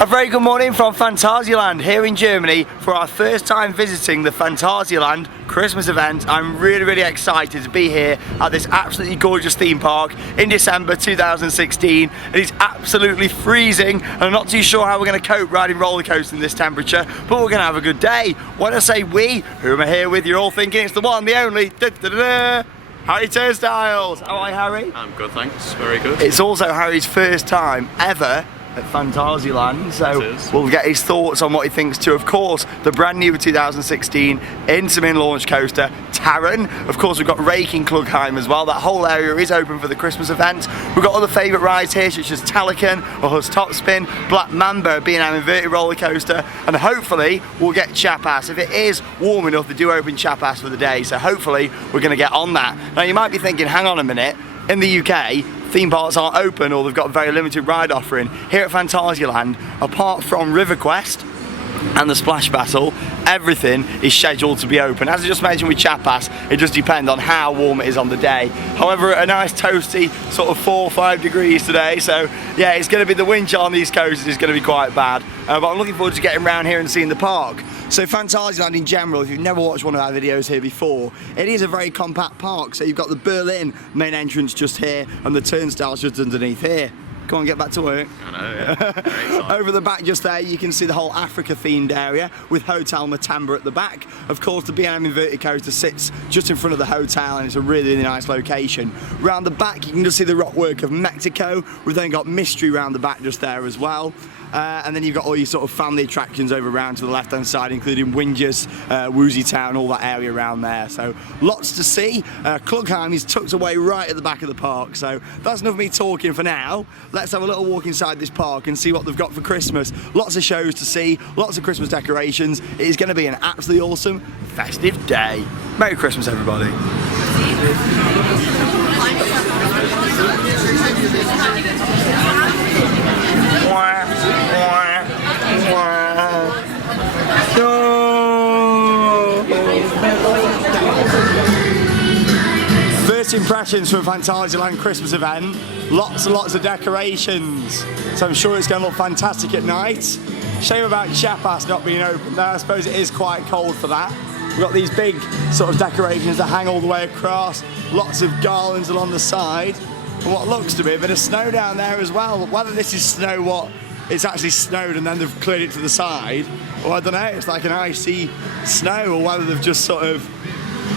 A very good morning from Phantasialand here in Germany for our first time visiting the Phantasialand Christmas event. I'm really excited to be here at this absolutely gorgeous theme park in December 2016. It is absolutely freezing and I'm not too sure how we're going to cope riding roller coasters in this temperature, but we're going to have a good day. When I say we, who am I here with? You're all thinking it's the one, the only, Harry Turnstiles. How are you, Harry? I'm good, thanks. Very good. It's also Harry's first time ever at Phantasialand, so we'll get his thoughts on what he thinks too. Of course, the brand new 2016 Intamin launch coaster, Taron. Of course, we've got Raik in Klugheim as well. That whole area is open for the Christmas event. We've got other favourite rides here, such as Talocan, or Hus Top Spin, Black Mamba being an inverted roller coaster, and hopefully we'll get Chiapas. If it is warm enough, they do open Chiapas for the day, so hopefully we're going to get on that. Now, you might be thinking, hang on a minute, in the UK, theme parks aren't open or they've got a very limited ride offering. Here at Phantasialand, apart from River Quest and the Splash Battle, everything is scheduled to be open. As I just mentioned with Chiapas, it does depend on how warm it is on the day. However, a nice toasty sort of 4 or 5 degrees today, so yeah, it's going to be the wind chill on these coasters is going to be quite bad. But I'm looking forward to getting around here and seeing the park. So Phantasialand in general, if you've never watched one of our videos here before, it is a very compact park. So you've got the Berlin main entrance just here and the turnstiles just underneath here. Come on, get back to work. I know, yeah. Over the back just there, you can see the whole Africa themed area with Hotel Matamba at the back. Of course, the B&M inverted coaster sits just in front of the hotel and it's a really nice location. Round the back, you can just see the rock work of Mexico. We've then got Mystery round the back just there as well. And then you've got all your sort of family attractions over around to the left hand side, including Winjas, Woozy Town, all that area around there. So lots to see. Klugheim is tucked away right at the back of the park. So that's enough of me talking for now. Let's have a little walk inside this park and see what they've got for Christmas. Lots of shows to see, lots of Christmas decorations. It is going to be an absolutely awesome, festive day. Merry Christmas, everybody. First impressions from Phantasialand Christmas event, lots and lots of decorations, so I'm sure it's going to look fantastic at night. Shame about Chiapas not being open there. I suppose it is quite cold for that. We've got these big sort of decorations that hang all the way across, lots of garlands along the side, and what looks to be a bit of snow down there as well. Whether this is snow, what it's actually snowed and then they've cleared it to the side, or I don't know, it's like an icy snow, or whether they've just sort of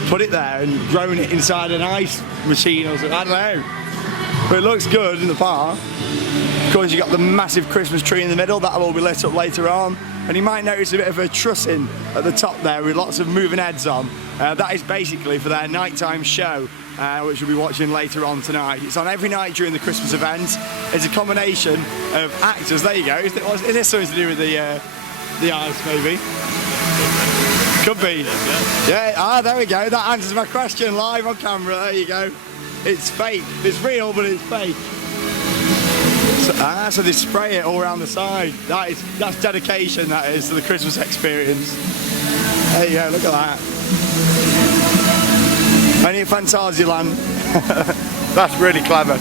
put it there and grown it inside an ice machine or something, I don't know. But it looks good in the park. Of course, you've got the massive Christmas tree in the middle, that'll all be lit up later on. And you might notice a bit of a trussing at the top there with lots of moving heads on. That is basically for their nighttime show, which we'll be watching later on tonight. It's on every night during the Christmas event. It's a combination of actors. There you go. Is this something to do with the ice, maybe? Could be. Yeah, there we go. That answers my question live on camera. There you go. It's fake. It's real, but it's fake. So they spray it all around the side. That's dedication, that is, to the Christmas experience. There you go, look at that. Only in Phantasialand. That's really clever.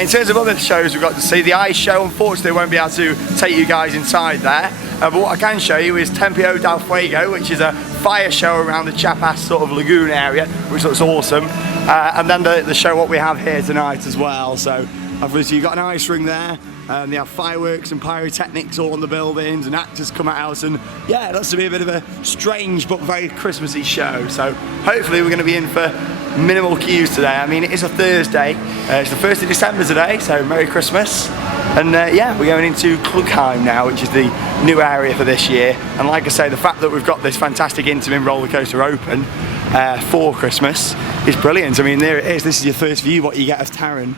In terms of other shows we've got to see, the ice show, unfortunately won't be able to take you guys inside there. But what I can show you is Tiempo del Fuego, which is a fire show around the Chiapas sort of lagoon area, which looks awesome. And then the show what we have here tonight as well. So obviously you've got an ice ring there, and they have fireworks and pyrotechnics all on the buildings, and actors come out, and yeah, it looks to be a bit of a strange but very Christmassy show. So hopefully we're going to be in for minimal queues today. I mean, it is a Thursday, it's the 1st of December today, so Merry Christmas. And yeah, we're going into Klugheim now, which is the new area for this year. And like I say, the fact that we've got this fantastic Intamin roller coaster open for Christmas is brilliant. I mean, there it is. This is your first view what you get of Taron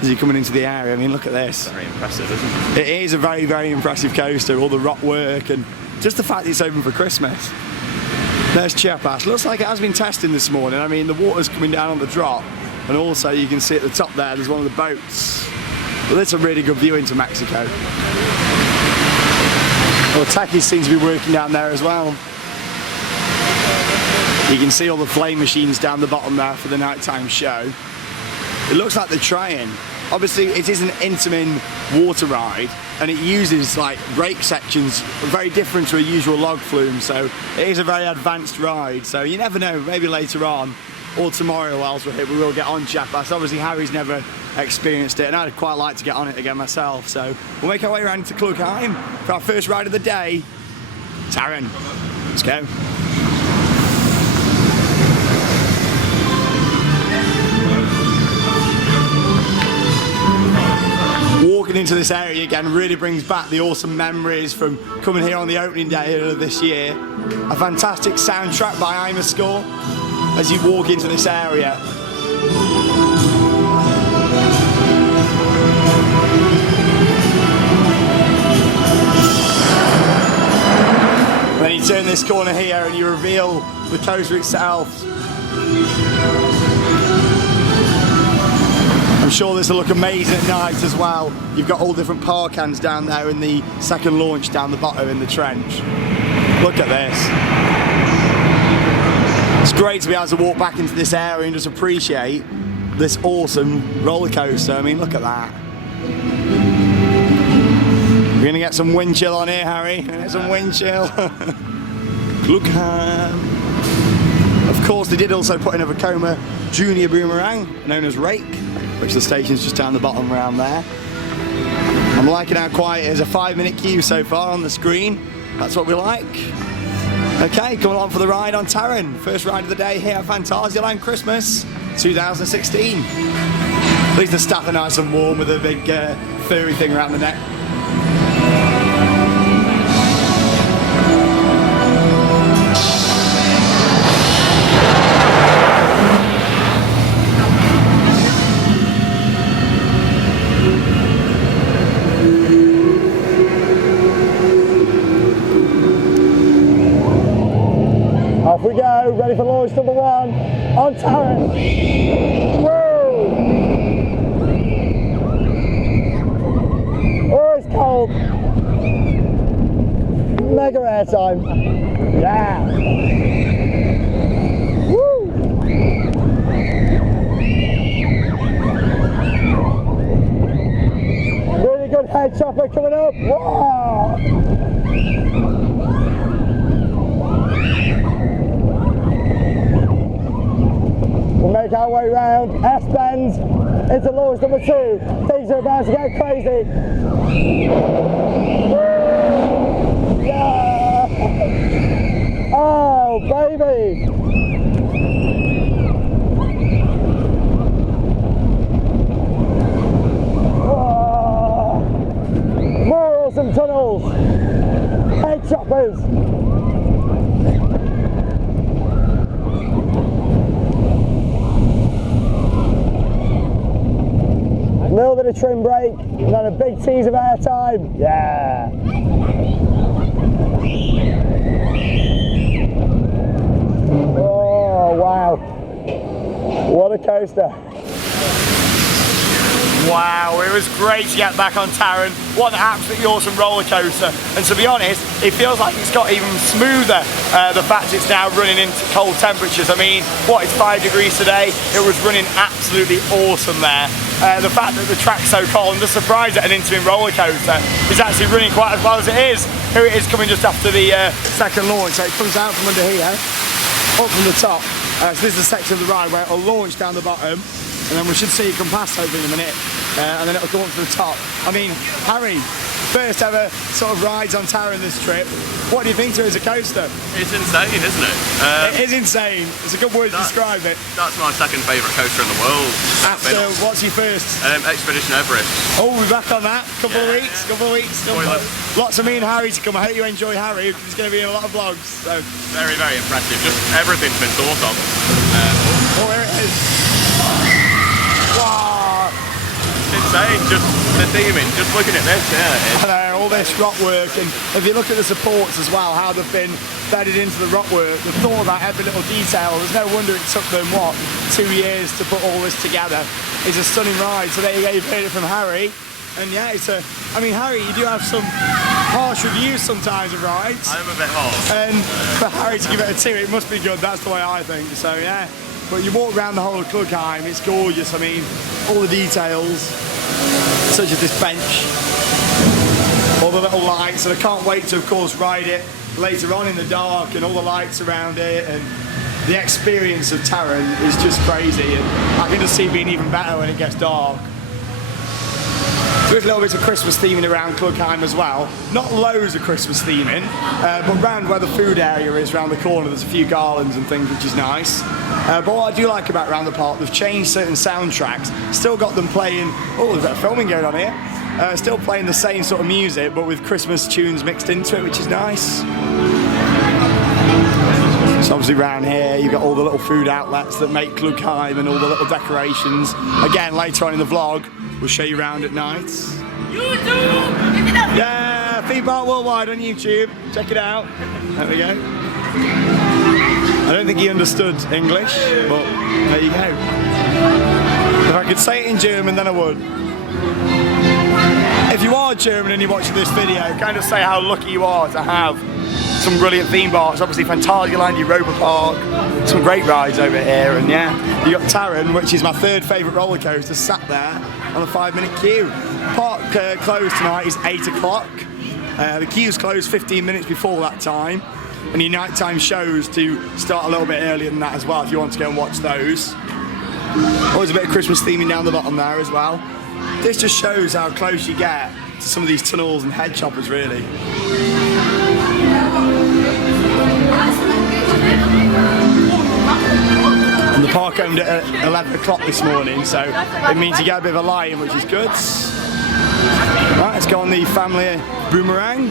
as you're coming into the area. I mean, look at this. Very impressive, isn't it? It is a very impressive coaster. All the rock work and just the fact that it's open for Christmas. There's Chiapas. Looks like it has been testing this morning. I mean, the water's coming down on the drop, and also you can see at the top there's one of the boats. Well, that's a really good view into Mexico. Well, Takis seems to be working down there as well. You can see all the flame machines down the bottom there for the nighttime show. It looks like they're trying. Obviously, it is an Intamin water ride, and it uses like brake sections very different to a usual log flume, so it is a very advanced ride. So you never know, maybe later on or tomorrow whilst we're here we will get on Chiapas. Obviously Harry's never experienced it and I'd quite like to get on it again myself, so we'll make our way around to Klugheim for our first ride of the day. Taron, let's go. Walking into this area again really brings back the awesome memories from coming here on the opening day of this year. A fantastic soundtrack by I'm a Score as you walk into this area. Then you turn this corner here and you reveal the coaster itself. I'm sure this will look amazing at night as well. You've got all different power cans down there in the second launch down the bottom in the trench. Look at this. It's great to be able to walk back into this area and just appreciate this awesome roller coaster. I mean, look at that. We're gonna get some wind chill on here, Harry. Get some wind chill. Klugheim. Of course, they did also put in a Vekoma Junior boomerang, known as Raik, which the station's just down the bottom around there. I'm liking how quiet it is. A 5-minute queue so far on the screen. That's what we like. Okay, coming along for the ride on Taron. First ride of the day here at Phantasialand Christmas 2016. At least the staff are nice and warm with a big furry thing around the neck. Off we go, ready for launch number 1 on Taron. Whoa! Oh, it's cold. Mega air time. Yeah. Woo! Really good head chopper coming up. Wow! We'll make our way round S-bends into launch number 2. Things are about to get crazy. Yeah! Oh, baby! Oh, more awesome tunnels. Head choppers. A little bit of trim brake, and then a big tease of air time. Yeah. Oh, wow. What a coaster. Wow, it was great to get back on Taron. What an absolutely awesome roller coaster. And to be honest, it feels like it's got even smoother, the fact it's now running into cold temperatures. I mean, what, it's 5 degrees today? It was running absolutely awesome there. The fact that the track's so cold, and the surprise that an Intamin roller coaster is actually running quite as well as it is. Here it is coming just after the second launch. So it comes out from under here, up from the top. So this is a section of the ride where it'll launch down the bottom, and then we should see it come past hopefully in a minute, and then it'll come up to the top. I mean, Harry, first ever sort of rides on Taron this trip. What do you think to it as a coaster? It's insane, isn't it? It is insane. It's a good word to describe it. That's my second favourite coaster in the world. After, what's your first? Expedition Everest. Oh, we're back on that. Couple of weeks. Lots of me and Harry to come. I hope you enjoy Harry. He's going to be in a lot of vlogs. So Very, very impressive. Just everything's been thought of. oh, here it is. Wow. Insane. Just the theming. Just looking at this, yeah. I know, all this rock work, and if you look at the supports as well, how they've been bedded into the rock work, they've thought about every little detail. There's no wonder it took them, what, 2 years to put all this together. It's a stunning ride. So there you go, you've heard it from Harry. And yeah, it's a, I mean, Harry, you do have some harsh reviews sometimes of rides. I'm a bit harsh. And for Harry to give it a 2, it must be good. That's the way I think. So yeah, but you walk around the whole of Klugheim, it's gorgeous. I mean, all the details, such as this bench. all the little lights, and I can't wait to, of course, ride it later on in the dark, and all the lights around it, and the experience of Taron is just crazy, and I can just see it being even better when it gets dark. There's a little bit of Christmas theming around Klugheim as well. Not loads of Christmas theming, but round where the food area is, around the corner, there's a few garlands and things, which is nice. But what I do like about around the park, they've changed certain soundtracks, still got them playing, oh, there's a bit of filming going on here, still playing the same sort of music, but with Christmas tunes mixed into it, which is nice. So obviously around here you've got all the little food outlets that make Klugheim and all the little decorations. Again, later on in the vlog, we'll show you around at night. YouTube! Yeah, Theme Park Worldwide on YouTube. Check it out. There we go. I don't think he understood English, but there you go. If I could say it in German, then I would. If you are German and you're watching this video, kind of say how lucky you are to have some brilliant theme parks. Obviously Phantasialand, Europa Park, some great rides over here, and yeah, you got Taron, which is my third favourite roller coaster, sat there on a 5-minute queue. Park closed tonight is 8 o'clock. The queue's closed 15 minutes before that time, and your nighttime shows do start a little bit earlier than that as well if you want to go and watch those. Always a bit of Christmas theming down the bottom there as well. This just shows how close you get to some of these tunnels and head choppers, really. And the park opened at 11 o'clock this morning, so it means you get a bit of a lie-in, which is good. Right, let's go on the family boomerang.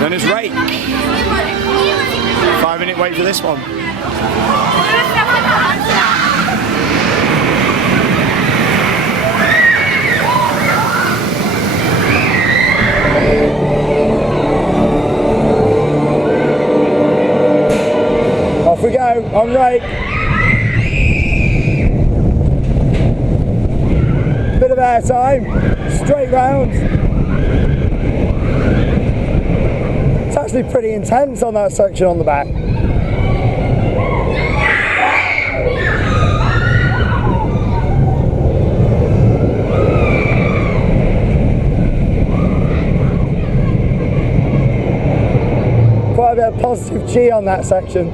Then it's Raik. 5-minute wait for this one. Off we go, on Raik. Bit of air time, straight round. It's actually pretty intense on that section on the back. Quite a bit of positive G on that section.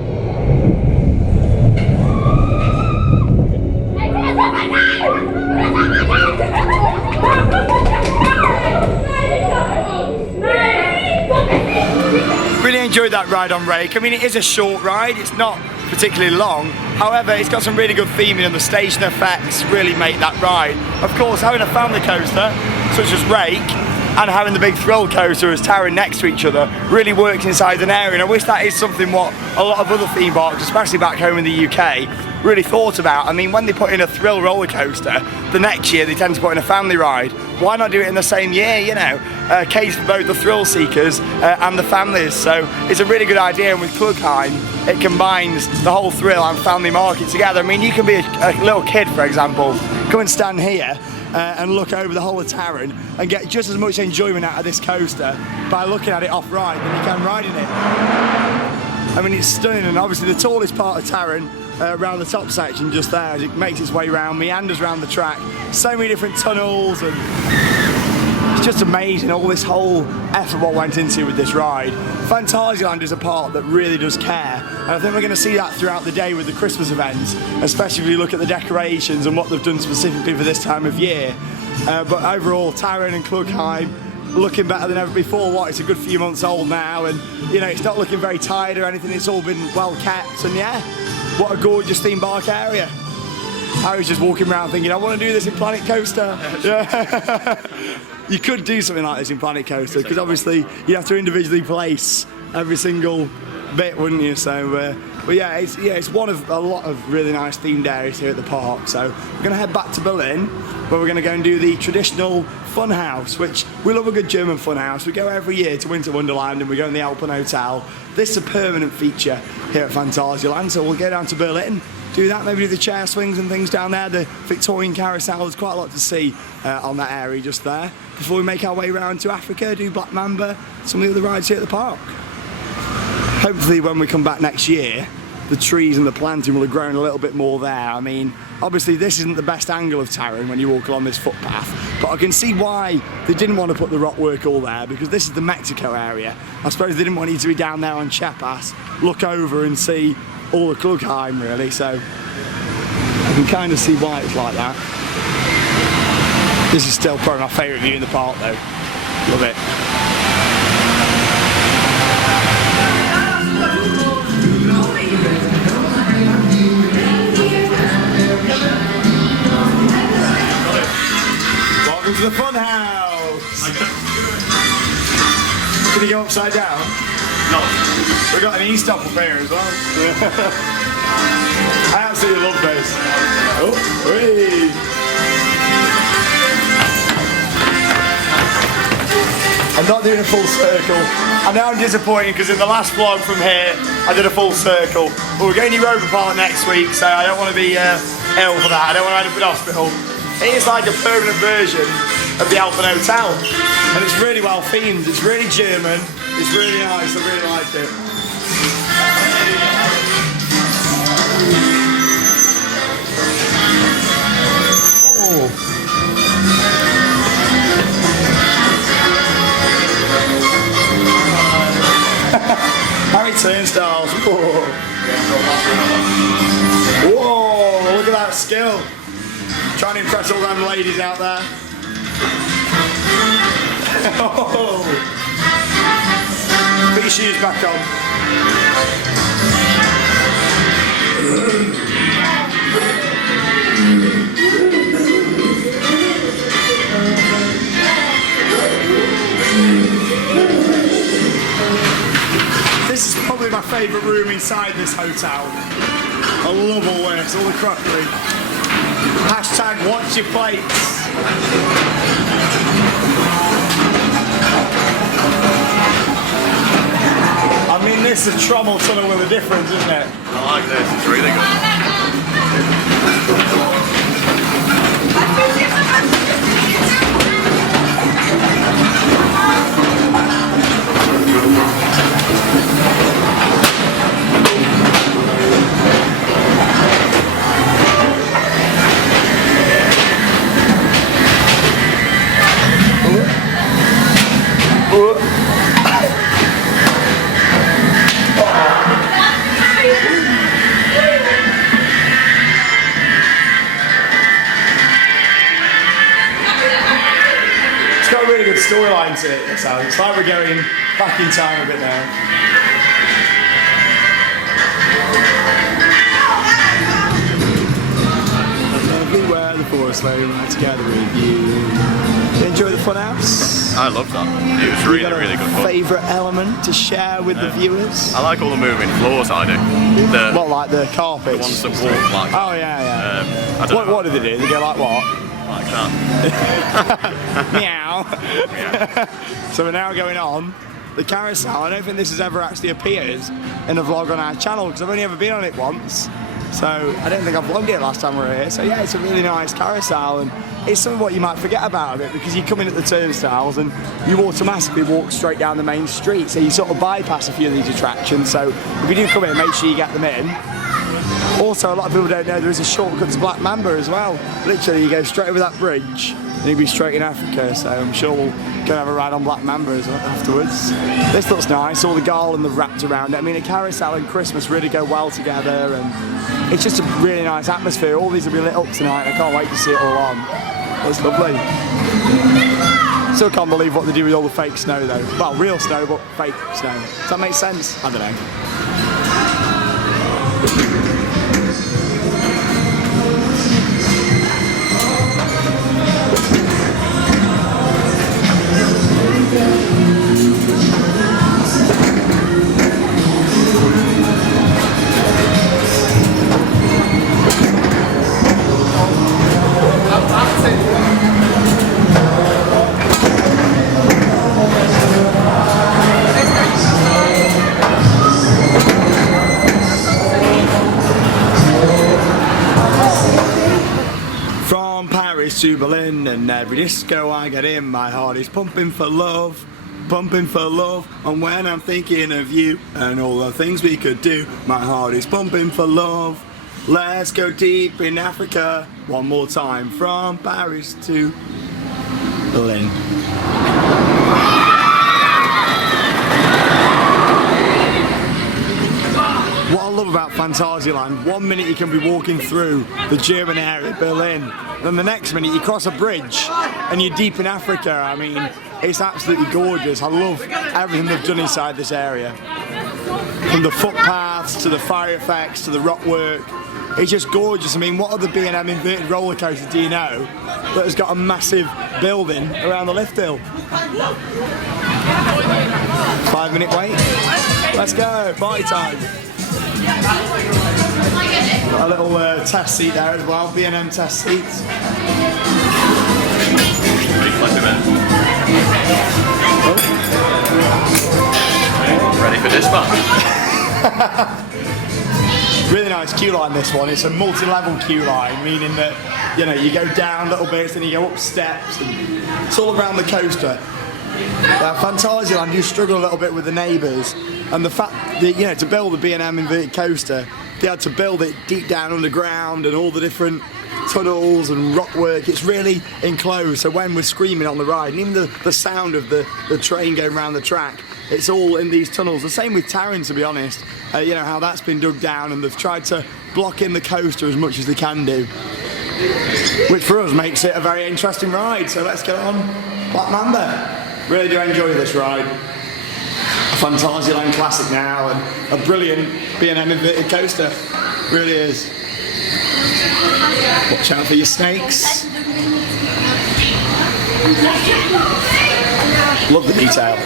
Really enjoyed that ride on Raik. I mean, it is a short ride, it's not particularly long. However, it's got some really good theming, and the station effects really make that ride. Of course, having a family coaster such as Raik and having the big thrill coaster as Taron next to each other really works inside an area, and I wish that is something what a lot of other theme parks, especially back home in the UK, really thought about. I mean, when they put in a thrill roller coaster, the next year they tend to put in a family ride. Why not do it in the same year, you know? Case for both the thrill seekers and the families. So it's a really good idea, and with Klugheim, it combines the whole thrill and family market together. I mean, you can be a little kid, for example, come and stand here and look over the whole of Taron and get just as much enjoyment out of this coaster by looking at it off-ride than you can riding it. I mean, it's stunning, and obviously the tallest part of Taron, around the top section just there, as it makes its way around, meanders around the track, so many different tunnels, and it's just amazing all this whole effort what went into with this ride. Phantasialand is a park that really does care, and I think we're going to see that throughout the day with the Christmas events, especially if you look at the decorations and what they've done specifically for this time of year. But overall, Taron and Klugheim looking better than ever before. What, it's a good few months old now, and you know, it's not looking very tired or anything, it's all been well kept, and yeah, what a gorgeous theme park area. I was just walking around thinking, I want to do this in Planet Coaster. Yeah. You could do something like this in Planet Coaster, because obviously you have to individually place every single bit, wouldn't you? So, but yeah, it's one of a lot of really nice themed areas here at the park. So we're going to head back to Berlin, where we're going to go and do the traditional fun house, which we love a good German fun house. We go every year to Winter Wonderland, and we go in the Alpen Hotel. This is a permanent feature here at Phantasialand, so we'll go down to Berlin, do that, maybe do the chair swings and things down there, the Victorian Carousel. There's quite a lot to see on that area just there, before we make our way around to Africa, do Black Mamba, some of the other rides here at the park. Hopefully when we come back next year, the trees and the planting will have grown a little bit more there. I mean, obviously this isn't the best angle of Taron when you walk along this footpath, but I can see why they didn't want to put the rock work all there, because this is the Mexico area. I suppose they didn't want you to be down there on Chiapas, look over and see all the Klugheim really, so I can kind of see why it's like that. This is still probably my favourite view in the park though. Love it. Welcome to the fun house! Can you go upside down? No. We've got an e-stop up here as well. I absolutely love this. Oh, whee! I'm not doing a full circle. I know I'm disappointed because in the last vlog from here I did a full circle. But we're going to Europa Park next week, so I don't want to be ill for that. I don't want to end up in hospital. It is like a permanent version of the Alphen Hotel, and it's really well themed. It's really German. It's really nice. I really like it. Oh. How many turnstiles? Whoa. Whoa, look at that skill. Trying to impress all them ladies out there. Oh. Put your shoes back on. This is probably my favourite room inside this hotel. I love all this, all the crockery. Hashtag watch your plates. I mean, this is a trommel tunnel with a difference, isn't it? I like this, it's really good. Storyline to it, so it's like we're going back in time a bit now. Everywhere the forest slowly right together with you. You enjoy the fun house? I love that. It was really, really good fun. Favourite element to share with the viewers? I like all the moving floors, I do. What, like the carpets? The ones that walk like Oh yeah, yeah. I don't know. What do they do? They go like what? Like that. Meow. So we're now going on the carousel. I don't think this has ever actually appeared in a vlog on our channel because I've only ever been on it once. So I don't think I vlogged it last time we were here. So yeah, it's a really nice carousel, and it's something what you might forget about it because you come in at the turnstiles and you automatically walk straight down the main street. So you sort of bypass a few of these attractions. So if you do come in, make sure you get them in. Also, a lot of people don't know there is a shortcut to Black Mamba as well. Literally, you go straight over that bridge and you'll be straight in Africa. So I'm sure we'll go and have a ride on Black Mamba afterwards. This looks nice, all the garland they've wrapped around it. I mean, a carousel and Christmas really go well together, and it's just a really nice atmosphere. All these will be lit up tonight. I can't wait to see it all on. It's lovely. Still can't believe what they do with all the fake snow though. Well, real snow, but fake snow. Does that make sense? I don't know. To Berlin, and every disco I get in, my heart is pumping for love. pumping for love. And when I'm thinking of you and all the things we could do, my heart is pumping for love. Let's go deep in Africa one more time, from Paris to Berlin. What I love about Phantasialand, 1 minute you can be walking through the German area, Berlin, then the next minute you cross a bridge and you're deep in Africa. I mean, it's absolutely gorgeous. I love everything they've done inside this area. From the footpaths to the fire effects to the rock work. It's just gorgeous. I mean, what other B&M inverted roller coaster do you know that has got a massive building around the lift hill? 5 minute wait. Let's go, party time. Got a little test seat there as well, B&M test seats. Ready for this one? Really nice queue line, this one. It's a multi-level queue line, meaning that, you know, you go down little bits, then you go up steps, and it's all around the coaster. Phantasialand, you struggle a little bit with the neighbours, and the fact that, you know, to build the B&M inverted coaster, they had to build it deep down underground and all the different tunnels and rock work. It's really enclosed, so when we're screaming on the ride, and even the sound of the train going around the track, it's all in these tunnels. The same with Taron, to be honest. You know how that's been dug down, and they've tried to block in the coaster as much as they can do, which for us makes it a very interesting ride. So let's get on Black Mamba. Really do enjoy this ride. A Phantasialand classic now, and a brilliant B&M inverted coaster. Really is. Watch out for your snakes. Love the detail.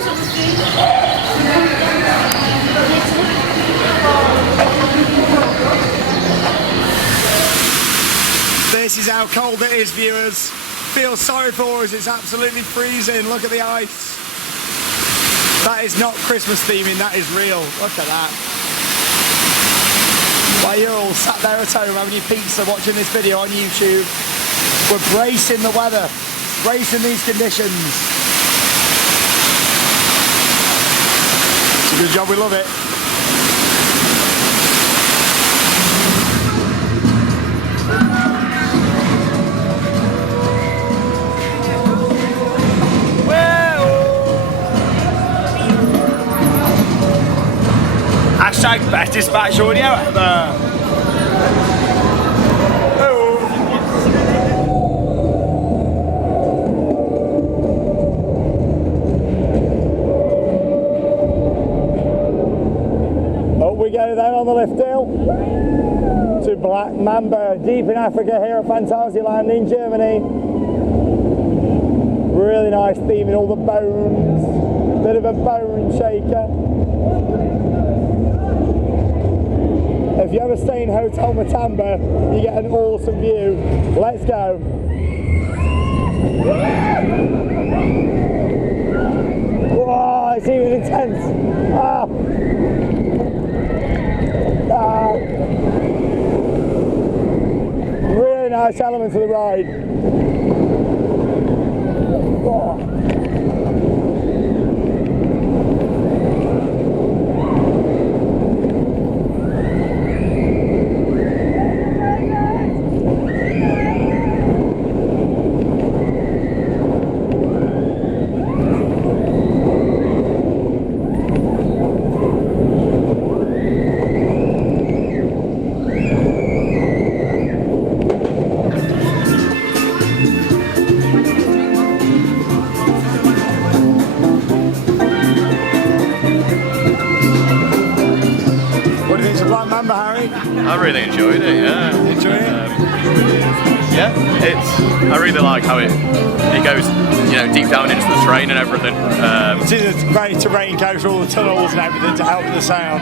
This is how cold it is, viewers. Feel sorry for us, it's absolutely freezing. Look at the ice. That is not Christmas theming, that is real. Look at that. While you're all sat there at home having your pizza watching this video on YouTube, we're bracing the weather, bracing these conditions. It's a good job, we love it. Hashtag best dispatch audio ever. Up we go then on the lift hill to Black Mamba, deep in Africa here at Phantasialand in Germany. Really nice theme in all the bones, bit of a bone shaker. If you ever stay in Hotel Matamba, you get an awesome view. Let's go. Whoa, it's even intense. Ah. Ah. Really nice element to the ride. Whoa. I really enjoyed it, yeah. Enjoy it? Yeah, I really like how it goes, you know, deep down into the train and everything. It is a very terrain coaster, all the tunnels and everything to help with the sound.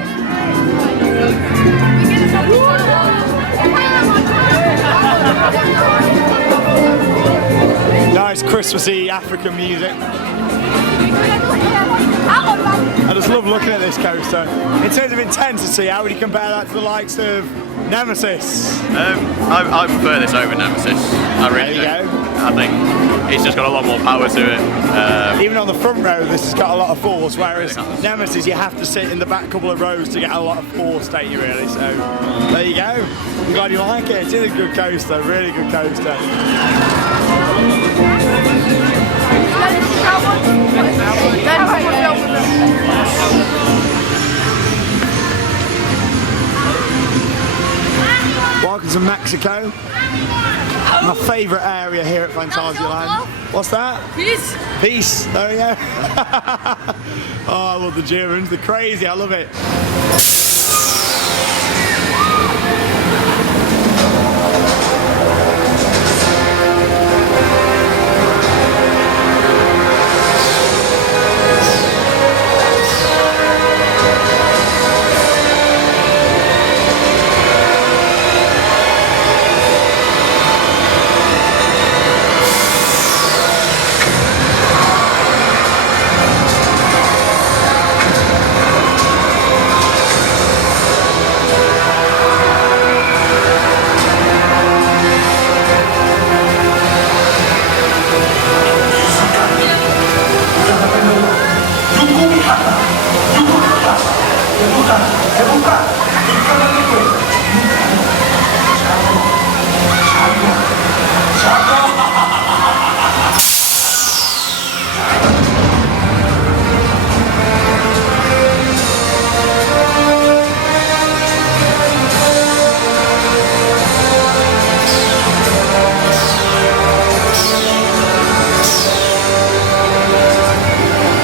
Nice Christmassy African music. I just love looking at this coaster. In terms of intensity, how would you compare that to the likes of Nemesis? I prefer this over Nemesis. I really do. There you go. I think it's just got a lot more power to it. Even on the front row, this has got a lot of force, whereas really has. Nemesis, you have to sit in the back couple of rows to get a lot of force, don't you, really? So, there you go. I'm glad you like it. It is a good coaster, really good coaster. Welcome to Mexico. My favourite area here at Phantasialand. What's that? Peace. Peace. There we go. Oh, I love the Germans. They're crazy. I love it.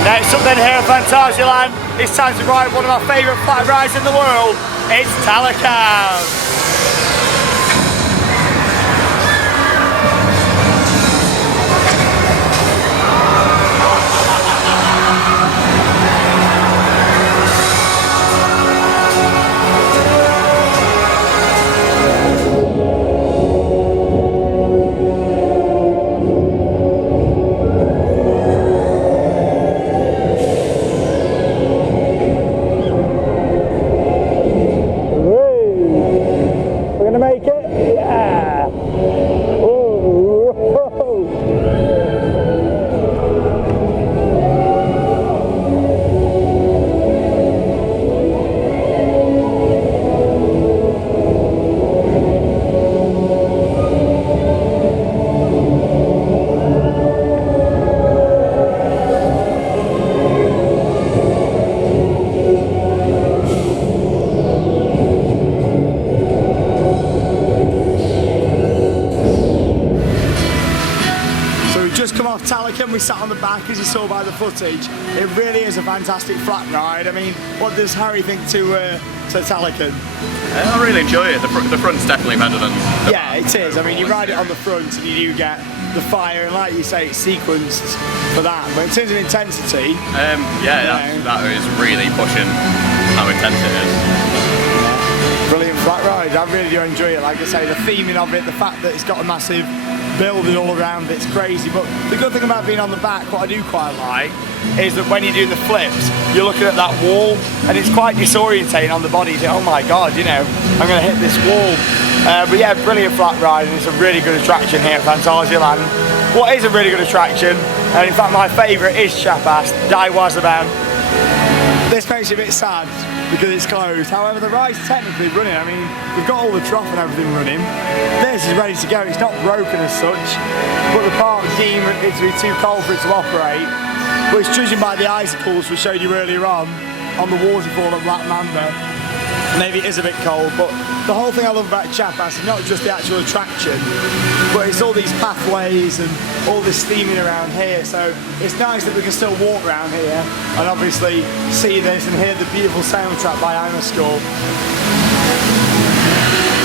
Next up then here at Phantasialand, it's time to ride one of my favourite flat rides in the world. It's Talocan. Make it? Yeah! Oh, off Talocan, we sat on the back as you saw by the footage. It really is a fantastic flat ride. I mean, what does Harry think to Talocan? I really enjoy it. The front's definitely better than the yeah, it is. I mean, you ride it on the front and you do get the fire, and like you say, it's sequenced for that. But in terms of intensity, that is really pushing how intense it is. Brilliant flat ride. I really do enjoy it. Like I say, the theming of it, the fact that it's got a massive building all around it's crazy. But the good thing about being on the back, what I do quite like, is that when you're doing the flips, you're looking at that wall, and it's quite disorientating on the body. You think, oh my god, you know, I'm going to hit this wall. But yeah, brilliant flat ride, and it's a really good attraction here at Phantasialand. What is a really good attraction, and in fact my favourite is Chiapas, Daiwazaban. This makes you a bit sad because it's closed. However, the ride's technically running. I mean, we've got all the trough and everything running. This is ready to go. It's not broken as such, but the park deemed it to be too cold for it to operate. Which, judging by the icicles we showed you earlier on the waterfall at Black Mamba, maybe it is a bit cold. But the whole thing I love about Chiapas is not just the actual attraction, but it's all these pathways and all this theming around here. So it's nice that we can still walk around here and obviously see this and hear the beautiful soundtrack by Imascore.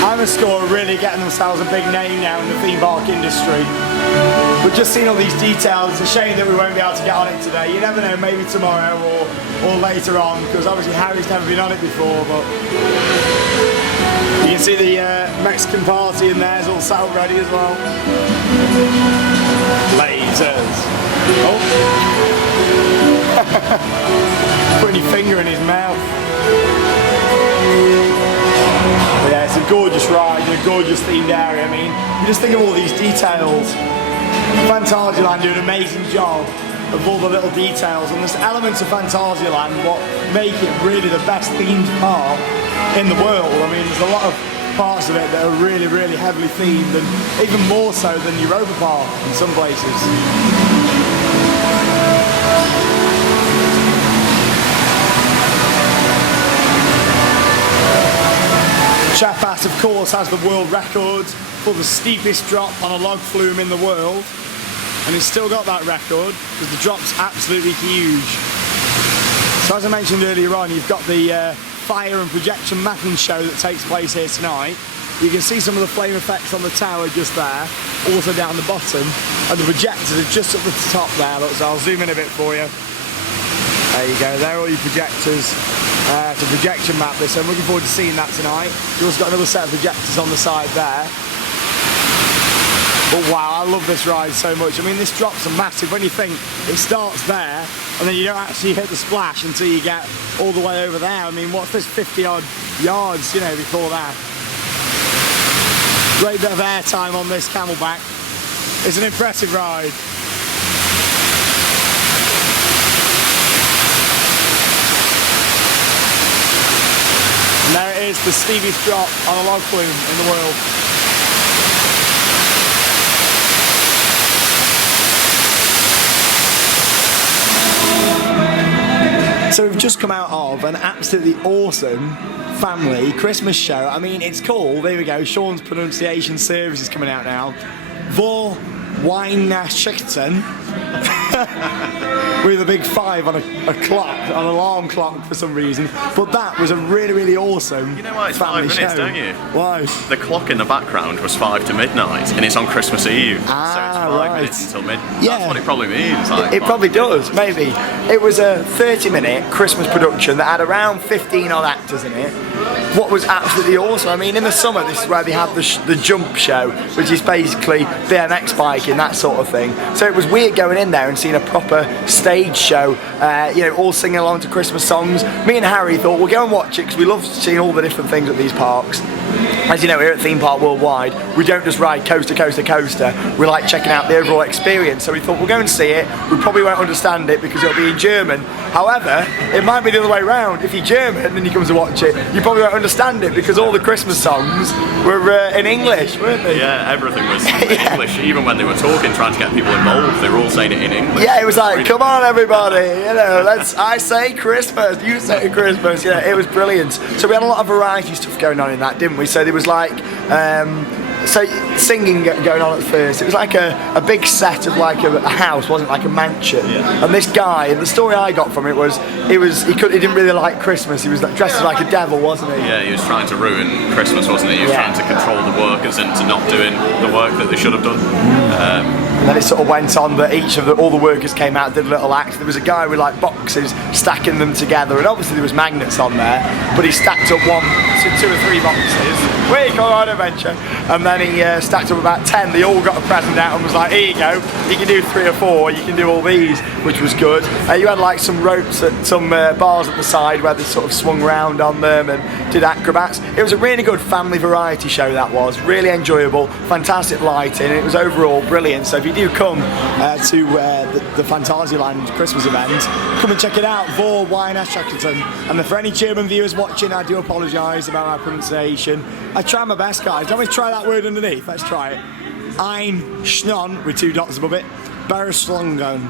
Imascore are really getting themselves a big name now in the theme park industry. We've just seen all these details. It's a shame that we won't be able to get on it today. You never know, maybe tomorrow or later on, because obviously Harry's never been on it before. But you can see the Mexican party in there is all set up ready as well. Lasers. Oh. Putting your finger in his mouth. But yeah, it's a gorgeous ride, a gorgeous themed area. I mean, you just think of all these details. Phantasialand do an amazing job of all the little details, and there's elements of Phantasialand what make it really the best themed park in the world. I mean, there's a lot of parts of it that are really, really heavily themed, and even more so than Europa Park in some places. Chiapas, of course, has the world record for the steepest drop on a log flume in the world, and it's still got that record because the drop's absolutely huge. So as I mentioned earlier on, you've got the fire and projection mapping show that takes place here tonight. You can see some of the flame effects on the tower just there, also down the bottom, and the projectors are just at the top there. Look, so I'll zoom in a bit for you. There you go, there are all your projectors to projection map this. I'm looking forward to seeing that tonight. You've also got another set of projectors on the side there. But wow, I love this ride so much. I mean, this drops are massive when you think it starts there and then you don't actually hit the splash until you get all the way over there. I mean, what's this, 50 odd yards, you know, before that. Great bit of air time on this camelback. It's an impressive ride. And there it is, the steepest drop on a log flume in the world. So we've just come out of an absolutely awesome family Christmas show. I mean, it's called, there we go, Sean's pronunciation service is coming out now. Winjas with a big 5 on a clock, an alarm clock for some reason. But that was a really, really awesome. You know why it's family 5 minutes, show. don't you? Why? The clock in the background was 5 to midnight, and it's on Christmas Eve. Ah, so it's 5 right. minutes until midnight. Yeah. That's what it probably means. Like, It probably does, maybe. It was a 30-minute Christmas production that had around 15 odd actors in it. What was absolutely awesome, I mean, in the summer this is where they have the jump show, which is basically BMX biking, that sort of thing. So it was weird going in there and seeing a proper stage show, you know, all singing along to Christmas songs. Me and Harry thought we'll go and watch it because we love seeing all the different things at these parks. As you know, here at Theme Park Worldwide, we don't just ride coaster, coaster, coaster. We like checking out the overall experience. So we thought we'll go and see it. We probably won't understand it because it'll be in German. However, it might be the other way around. If you're German and you come to watch it, you probably won't understand it because all the Christmas songs were in English, weren't they? Yeah, everything was in English. Even when they were talking, trying to get people involved, they were all saying it in English. Yeah, it was like, come on everybody, you know, I say Christmas, you say Christmas. Yeah, it was brilliant. So we had a lot of variety stuff going on in that, didn't we? So there was like, so singing going on at first. It was like a big set of like a house, wasn't it? Like a mansion. Yeah. And this guy, and the story I got from it was, he didn't really like Christmas. He was dressed as like a devil, wasn't he? Yeah, he was trying to ruin Christmas, wasn't he? He was trying to control the workers into not doing the work that they should have done. And then it sort of went on that all the workers came out, did a little act. There was a guy with like boxes stacking them together, and obviously there was magnets on there, but he stacked up 2 or 3 boxes. We go on adventure. And then he stacked up about 10. They all got a present out and was like, here you go, you can do 3 or 4, you can do all these, which was good. You had like some ropes at some bars at the side where they sort of swung round on them and did acrobats. It was a really good family variety show, that was. Really enjoyable, fantastic lighting, it was overall brilliant. So if you do come to the Phantasialand Christmas event, come and check it out, Winjas. And for any German viewers watching, I do apologise about my pronunciation. I try my best, guys. Don't we try that word underneath? Let's try it. Ein Schnon with 2 dots above it. Bereschlungen.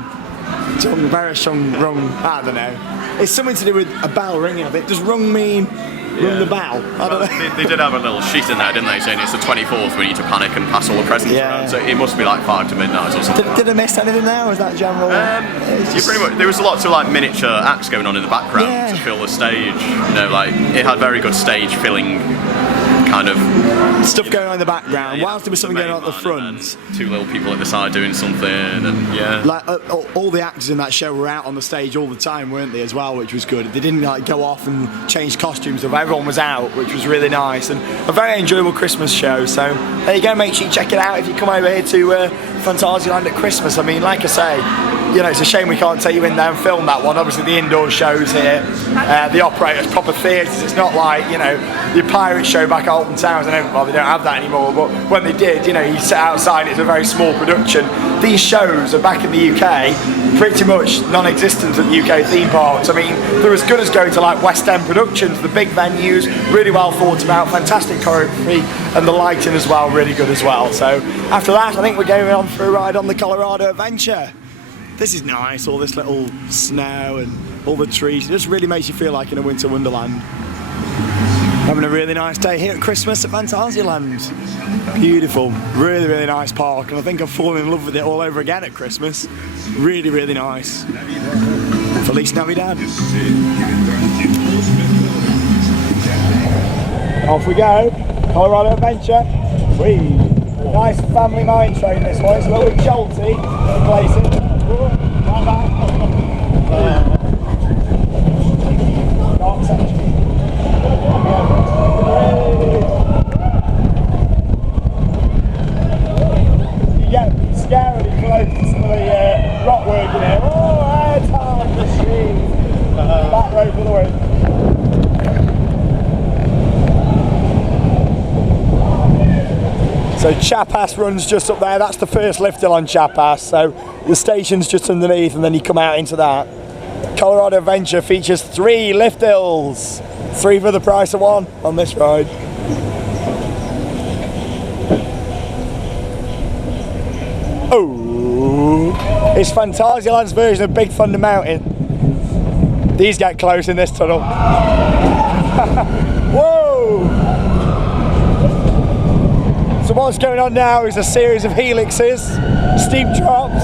Rung. I don't know. It's something to do with a bell ringing. Does rung mean ring the bell? I don't know. They did have a little sheet in there, didn't they, saying it's the 24th, we need to panic and pass all the presents around. So it must be like 5 to midnight or something. Did I miss anything there, or was that general? Pretty much, there was lots of like miniature acts going on in the background to fill the stage. You know, like it had very good stage filling kind of stuff going on in the background, whilst there was something going on at the front. 2 little people at the side doing something, and like all the actors in that show were out on the stage all the time, weren't they, as well, which was good. They didn't like go off and change costumes, so everyone was out, which was really nice, and a very enjoyable Christmas show. So there you go, make sure you check it out if you come over here to Phantasialand at Christmas. I mean, like I say, you know, it's a shame we can't take you in there and film that one. Obviously the indoor shows here, the operators, proper theatres. It's not like, you know, the pirate show back at Alton Towers. I know, well, they don't have that anymore, but when they did, you know, you sit outside, it's a very small production. These shows are back in the UK, pretty much non-existent at the UK theme parks. I mean, they're as good as going to like West End productions, the big venues, really well thought about, fantastic choreography, and the lighting as well, really good as well. So after that, I think we're going on for a ride on the Colorado Adventure. This is nice, all this little snow and all the trees. It just really makes you feel like in a winter wonderland. Having a really nice day here at Christmas at Phantasialand. Beautiful, really, really nice park, and I think I've fallen in love with it all over again at Christmas. Really, really nice. Feliz Navidad. Off we go, Colorado Adventure. Whee. Nice family mine train this one, it's a little bit jolty in places. Dark section. You get scarily close to some of the rock work in here. Oh, air time machine! Back road for the win. So Chiapas runs just up there, that's the first lift hill on Chiapas, so the station's just underneath and then you come out into that. Colorado Adventure features 3 lift hills, 3 for the price of 1 on this ride. Oh, it's Phantasialand's version of Big Thunder Mountain. These get close in this tunnel. Whoa! So what's going on now is a series of helixes, steep drops.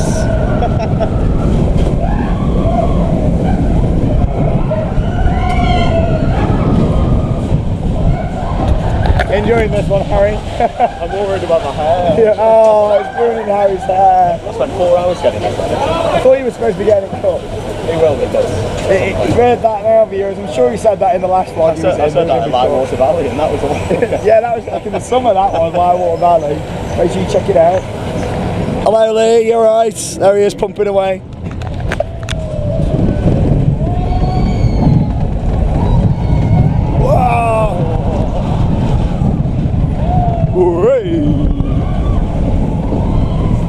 Enjoying this one, Harry? I'm worried about my hair. Yeah, oh, it's ruining Harry's hair. I spent 4 hours getting it ready. I thought he was supposed to be getting it cut. He will be done. He's read that now, viewers. I'm sure he said that in the last one. I said that in Water Valley, and that was all. Yeah, that was like in the summer, that one, Water Valley. Make sure you check it out. Hello, Lee, you alright? There he is, pumping away. Whoa! Hooray!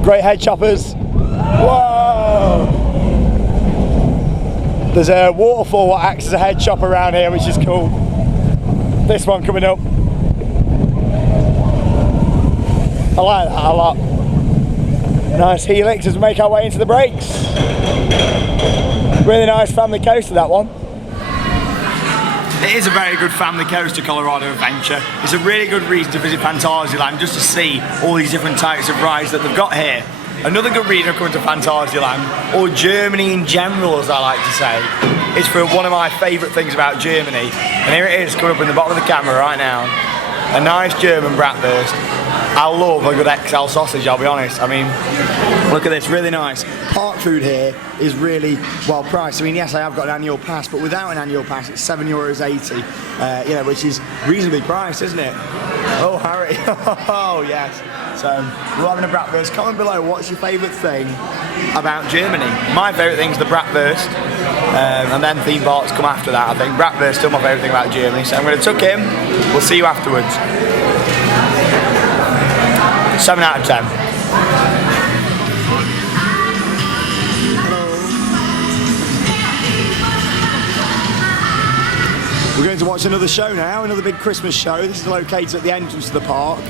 Great head choppers. Whoa! There's a waterfall that acts as a head chopper around here, which is cool. This one coming up. I like that a lot. Nice helix as we make our way into the brakes. Really nice family coaster, that one. It is a very good family coaster, Colorado Adventure. It's a really good reason to visit Phantasialand, just to see all these different types of rides that they've got here. Another good reason of coming to Phantasialand, or Germany in general as I like to say, is for one of my favourite things about Germany. And here it is, coming up in the bottom of the camera right now. A nice German bratwurst. I love a good XL sausage, I'll be honest. I mean, look at this, really nice. Park food here is really well priced. I mean, yes, I have got an annual pass, but without an annual pass, it's €7.80, you know, which is reasonably priced, isn't it? Oh, Harry, oh, yes. So, we're having a bratwurst. Comment below, what's your favourite thing about Germany? My favourite thing is the bratwurst, and then theme parks come after that, I think. Bratwurst is still my favourite thing about Germany, so I'm going to tuck in. We'll see you afterwards. 7 out of 10. We're going to watch another show now, another big Christmas show. This is located at the entrance to the park.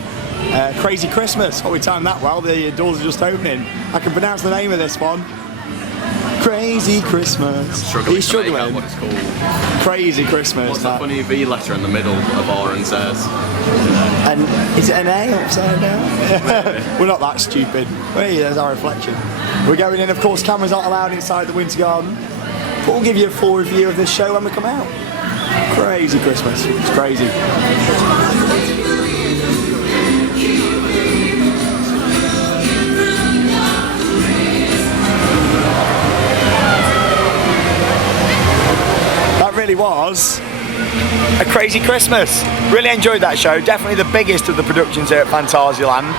Crazy Christmas. Oh, we timed that well. The doors are just opening. I can pronounce the name of this one. Crazy Christmas. He's struggling to make out what it's called. Crazy Christmas. What's that funny V letter in the middle of R and says? And is it an A upside down? We're not that stupid. Hey, there's our reflection. We're going in, of course, cameras aren't allowed inside the Winter Garden. But we'll give you a full review of this show when we come out. Crazy Christmas. It's crazy. That really was a crazy Christmas. Really enjoyed that show. Definitely the biggest of the productions here at Phantasialand.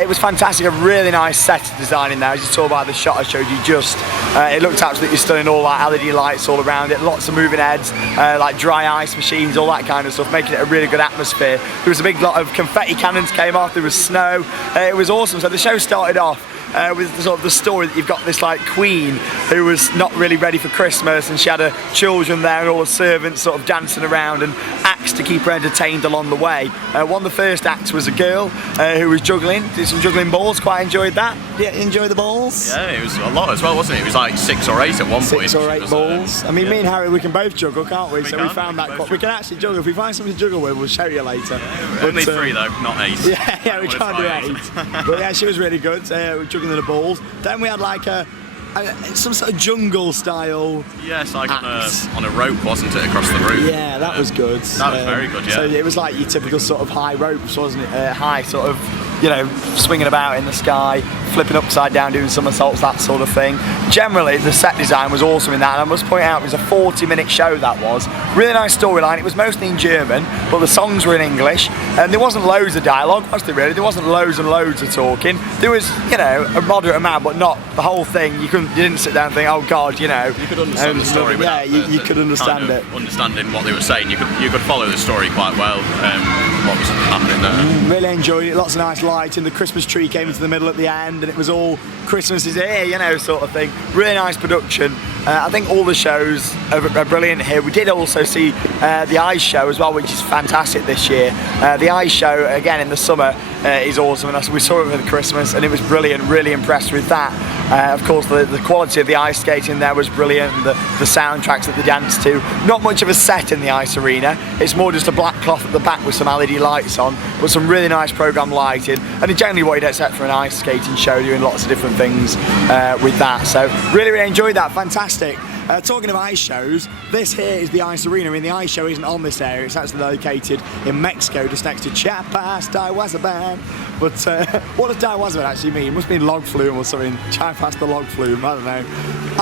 It was fantastic, a really nice set design in there, as you saw by the shot I showed you just. It looked absolutely stunning, all that LED lights all around it, lots of moving heads, like dry ice machines, all that kind of stuff, making it a really good atmosphere. There was a big lot of confetti cannons came off, there was snow, it was awesome. So the show started off with sort of the story that you've got this like queen who was not really ready for Christmas, and she had her children there and all the servants sort of dancing around and acts to keep her entertained along the way. One of the first acts was a girl who was juggling, did some juggling balls, quite enjoyed that. Yeah, enjoy the balls? Yeah, it was a lot as well, wasn't it? It was like 6 or 8 at one point. 6 or 8 balls. I mean, me and Harry, we can both juggle, can't we? So we found that we can actually juggle. If we find something to juggle with, we'll show you later. Yeah, only 3 though, not 8. Yeah, we can't do 8. But yeah, she was really good, juggling the balls. Then we had like some sort of jungle style. Yes, like on a rope, wasn't it, across the roof? Yeah, that was good. That was very good, yeah. So it was like your typical sort of high ropes, wasn't it? High sort of, you know, swinging about in the sky, flipping upside down, doing somersaults, that sort of thing. Generally, the set design was awesome in that, and I must point out it was a 40-minute show that was. Really nice storyline. It was mostly in German, but the songs were in English, and there wasn't loads of dialogue, was there really? There wasn't loads and loads of talking. There was, you know, a moderate amount, but not the whole thing. You didn't sit down and think, oh God, you know. You could understand the story. Yeah, you could understand kind of understanding what they were saying. You could follow the story quite well. What was happening there? Really enjoyed it. Lots of nice lighting. The Christmas tree came into the middle at the end, and it was all Christmas is here, you know, sort of thing. Really nice production. I think all the shows are brilliant here. We did also see the ice show as well, which is fantastic this year. The ice show, again, in the summer is awesome, and we saw it for Christmas, and it was brilliant. Really impressed with that. Of course, the quality of the ice skating there was brilliant, and the soundtracks that they danced to. Not much of a set in the ice arena. It's more just a black cloth at the back with some LED lights on, but some really nice programme lighting, and generally what you'd expect for an ice skating show, doing lots of different things with that. So really enjoyed that. Fantastic. Talking of ice shows, this here is the ice arena. I mean, the ice show isn't on this area. It's actually located in Mexico, just next to Chiapas, Taron. But what does Taron actually mean? It must mean log flume or something. Chiapas the log flume, I don't know.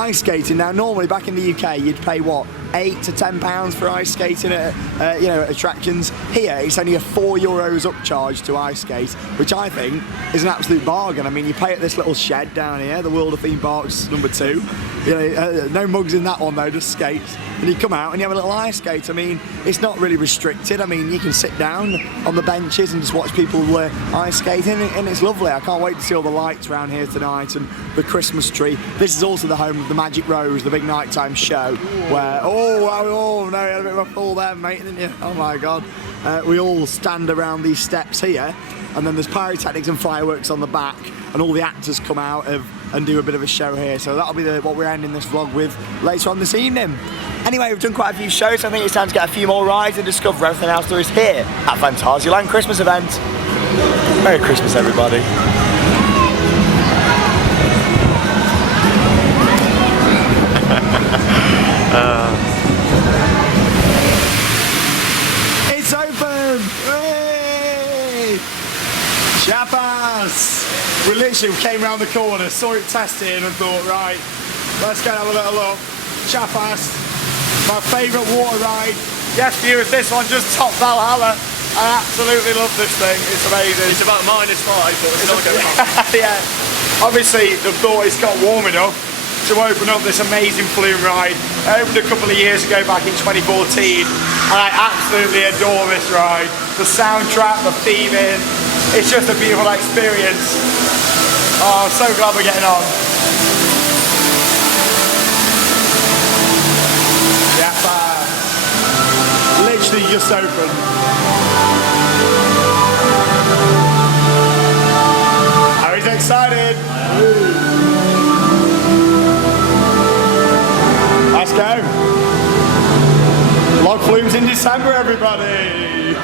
Ice skating. Now, normally back in the UK, you'd pay what? £8 to £10 for ice skating at you know, attractions. Here it's only a €4 upcharge to ice skate, which I think is an absolute bargain. I mean, you pay at this little shed down here, the World of Theme Parks #2. You know, no mugs in that one though, just skates. And you come out and you have a little ice skate. I mean, it's not really restricted. I mean, you can sit down on the benches and just watch people ice skating, and it's lovely. I can't wait to see all the lights around here tonight and the Christmas tree. This is also the home of the Magic Rose, the big nighttime show, where oh no, you had a bit of a fall there, mate, didn't you? Oh my God. We all stand around these steps here, and then there's pyrotechnics and fireworks on the back, and all the actors come out and do a bit of a show here. So that'll be what we're ending this vlog with later on this evening. Anyway, we've done quite a few shows, so I think it's time to get a few more rides and discover everything else there is here at Phantasialand Christmas event. Merry Christmas, everybody. It's open! Hooray! Chiapas! We literally came around the corner, saw it testing, and thought, right, let's go and have a little look. Chiapas, my favourite water ride. Yes, viewers, this one just topped Valhalla. I absolutely love this thing. It's amazing. It's about -5, but it's not going on. Yeah. Obviously, the thought it's got warm enough to open up this amazing flume ride. It opened a couple of years ago, back in 2014, and I absolutely adore this ride. The soundtrack, the theming, it's just a beautiful experience. Oh, I'm so glad we're getting on. Literally just opened. Harry's excited. Let's go. Log flumes in December, everybody.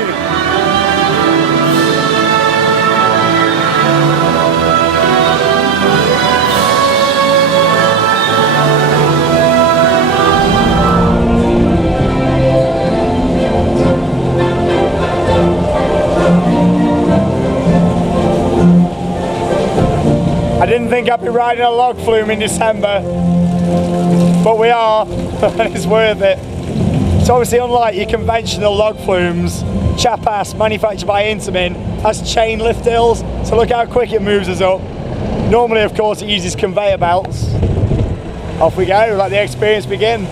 I didn't think I'd be riding a log flume in December, but we are, and it's worth it. So obviously, unlike your conventional log flumes, Chiapas, manufactured by Intamin, has chain lift hills. So look how quick it moves us up. Normally, of course, it uses conveyor belts. Off we go, let the experience begin.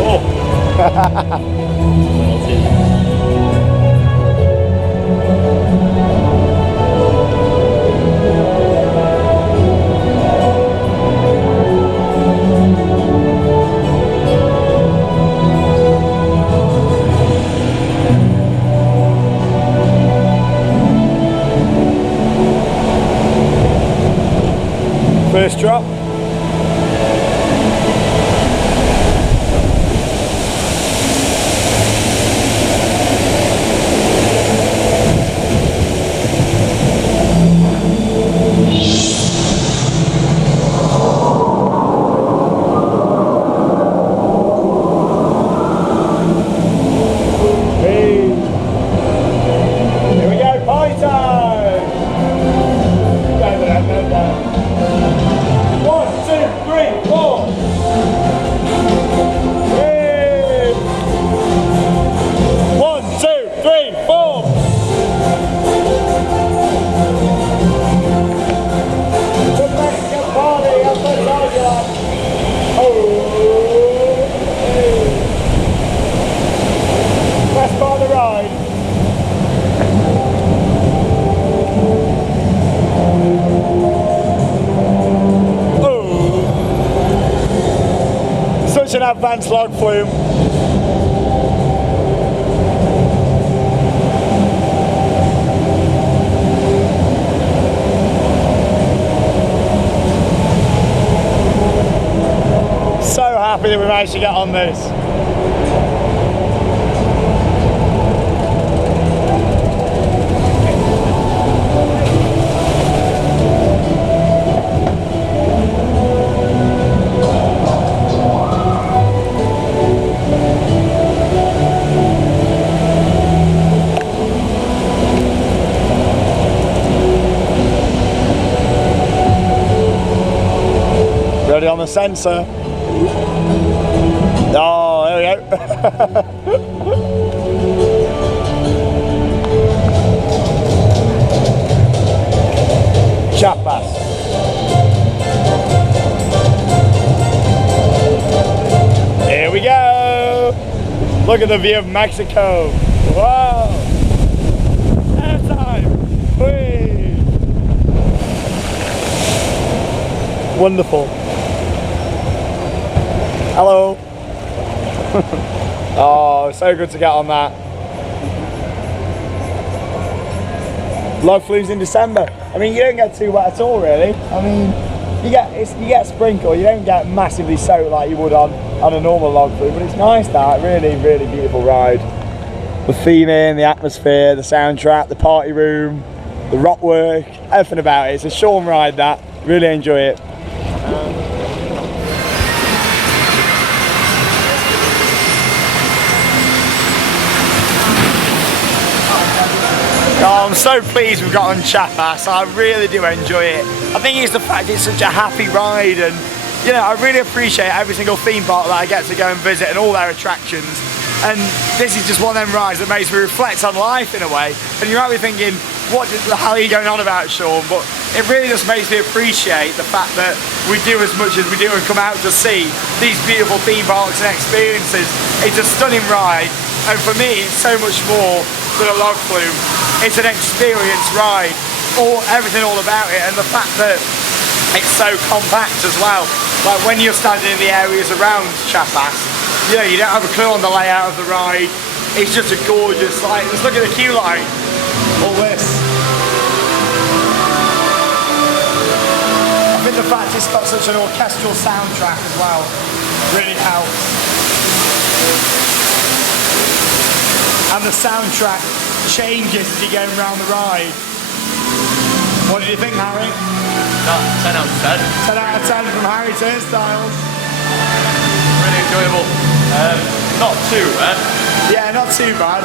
Oh. First drop. An advanced log flume. So happy that we managed to get on this. Ready on the sensor. Oh, there we go. Chiapas. Here we go. Look at the view of Mexico. Whoa. Airtime. Whee. Wonderful. Hello. Oh, so good to get on that. Log flumes in December. I mean, you don't get too wet at all, really. I mean, you get sprinkle. You don't get massively soaked like you would on a normal log flume, but it's nice that. Really, really beautiful ride. The theming, the atmosphere, the soundtrack, the party room, the rock work, everything about it. It's a Sean ride that. Really enjoy it. Oh, I'm so pleased we've got on Chiapas. I really do enjoy it. I think it's the fact it's such a happy ride, and you know, I really appreciate every single theme park that I get to go and visit and all their attractions. And this is just one of them rides that makes me reflect on life in a way. And you might be thinking, what the hell are you going on about, Sean? But it really just makes me appreciate the fact that we do as much as we do and come out to see these beautiful theme parks and experiences. It's a stunning ride, and for me, it's so much more than a log flume. It's an experience ride, everything all about it, and the fact that it's so compact as well. Like when you're standing in the areas around Chiapas, you know, you don't have a clue on the layout of the ride. It's just a gorgeous, like, let's look at the queue line. All this. I think the fact it's got such an orchestral soundtrack as well really helps. And the soundtrack changes as you're going around the ride. What did you think, Harry? 10 out of 10. 10 out of 10 from Harry Turnstiles. Really enjoyable. Not too bad. Yeah, not too bad.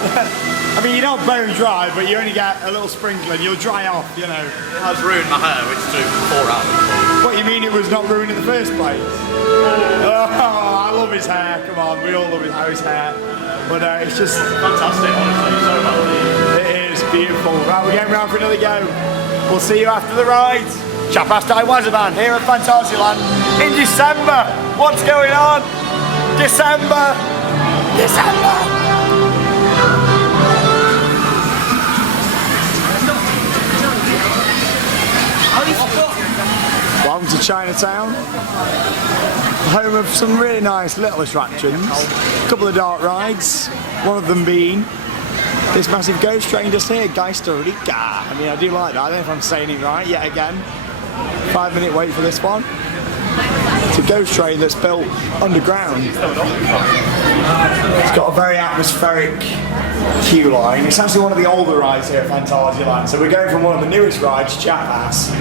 I mean, you're not bone dry, but you only get a little sprinkling. You'll dry off, you know. It has ruined my hair, which took 4 hours. What, you mean it was not ruined in the first place? Oh, I love his hair. Come on, we all love his hair. But it's just Fantastic, honestly. So well. it is beautiful. Right, we're getting round for another go. We'll see you after the ride. Chiapas Taiwan here at Phantasialand in December. What's going on? December. Welcome to Chinatown, home of some really nice little attractions, a couple of dark rides, one of them being this massive ghost train just here, Geisterika. I mean, I do like that, I don't know if I'm saying it right yet again. 5-minute wait for this one. It's a ghost train that's built underground. It's got a very atmospheric queue line. It's actually one of the older rides here at Phantasialand. So we're going from one of the newest rides, Chiapas.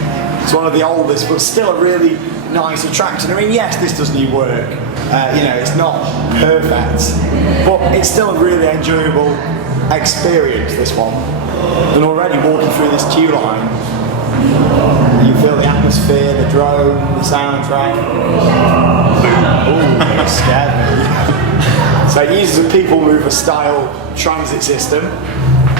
It's one of the oldest, but still a really nice attraction. I mean, yes, this does need work. You know, it's not perfect, but it's still a really enjoyable experience, this one. And already walking through this queue line, you feel the atmosphere, the drone, the soundtrack. Ooh, that scared me. So it uses a people mover style transit system.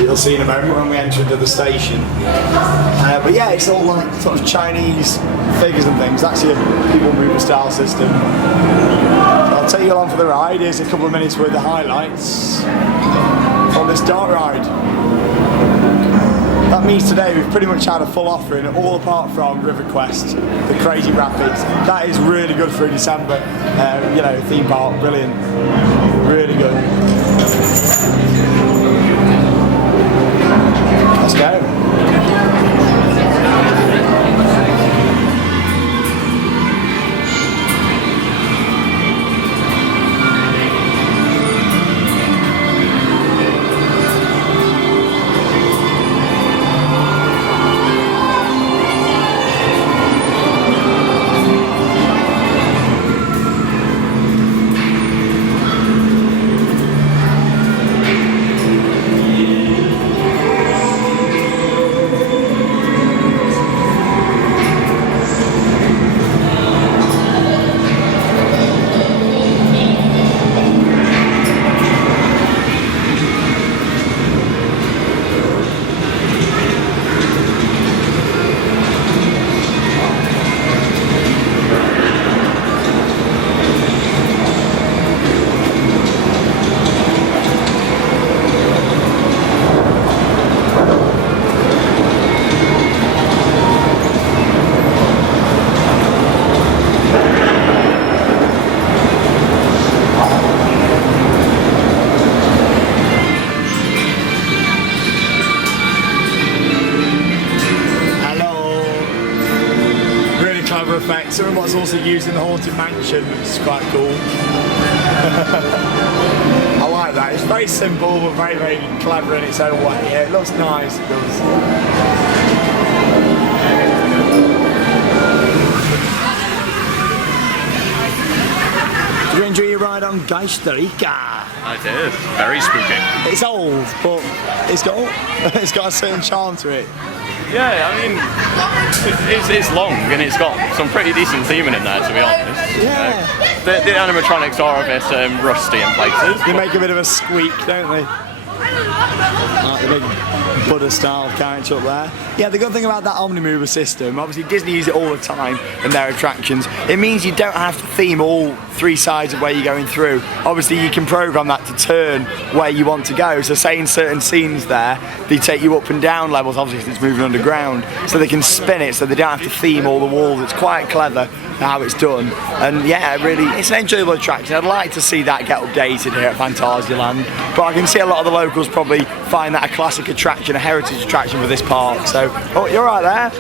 You'll see in a moment when we enter into the station. But yeah, it's all like sort of Chinese figures and things. Actually a people mover style system. I'll take you along for the ride. Here's a couple of minutes worth of highlights on this dark ride. That means today we've pretty much had a full offering, all apart from River Quest, the Crazy Rapids. That is really good for December. You know, theme park, brilliant. Really good. Let's go. Some of what's also used in the Haunted Mansion, which is quite cool. I like that. It's very simple but very, very clever in its own way. Yeah, it looks nice, it does. Did you enjoy your ride on Geisterika? I did. Very spooky. It's old, but it's got a certain charm to it. Yeah, I mean, it's long and it's got some pretty decent theming in there, to be honest. Yeah. The animatronics are a bit rusty in places. They make a bit of a squeak, don't they? Like the big Buddha style character up there. Yeah, the good thing about that Omnimover system, obviously Disney use it all the time in their attractions. It means you don't have to theme all 3 sides of where you're going through. Obviously you can program that to turn where you want to go. So say in certain scenes there, they take you up and down levels, obviously it's moving underground, so they can spin it so they don't have to theme all the walls. It's quite clever how it's done. And yeah, really, it's an enjoyable attraction. I'd like to see that get updated here at Phantasialand, but I can see a lot of the locals probably find that a classic attraction, a heritage attraction for this park. So, oh, you're right there.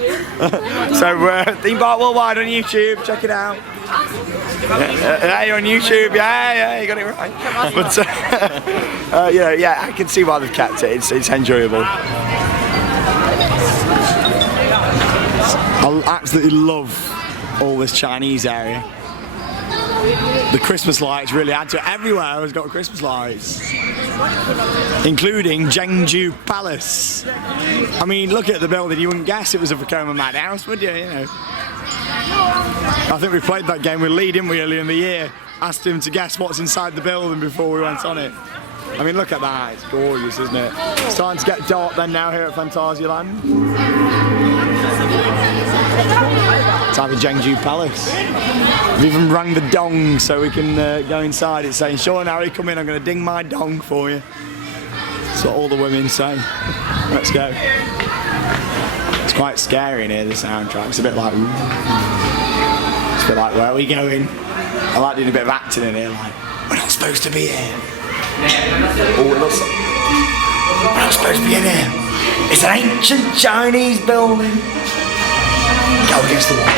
So, Theme Park Worldwide on YouTube, check it out. Yeah, you're on YouTube, yeah, you got it right. But, yeah, I can see why they've kept it, it's enjoyable. I absolutely love all this Chinese area. The Christmas lights really add to it. Everywhere has got Christmas lights, including Feng Ju Palace. I mean, look at the building, you wouldn't guess it was a Vekoma Madhouse, would you? You know. I think we played that game with Lee, didn't we, earlier in the year? asked him to guess what's inside the building before we went on it. I mean, look at that, it's gorgeous, isn't it? It's starting to get dark then now here at Phantasialand. Time for Feng Ju Palace. We've even rang the dong so we can go inside. It's saying, Sean, Harry, come in, I'm going to ding my dong for you. That's what all the women say. Let's go. It's quite scary in here, the soundtrack. It's a bit like, ooh. It's a bit like, where are we going? I like doing a bit of acting in here, like, we're not supposed to be here. Oh, it looks like we're not supposed to be in here. It's an ancient Chinese building. Go against the wall.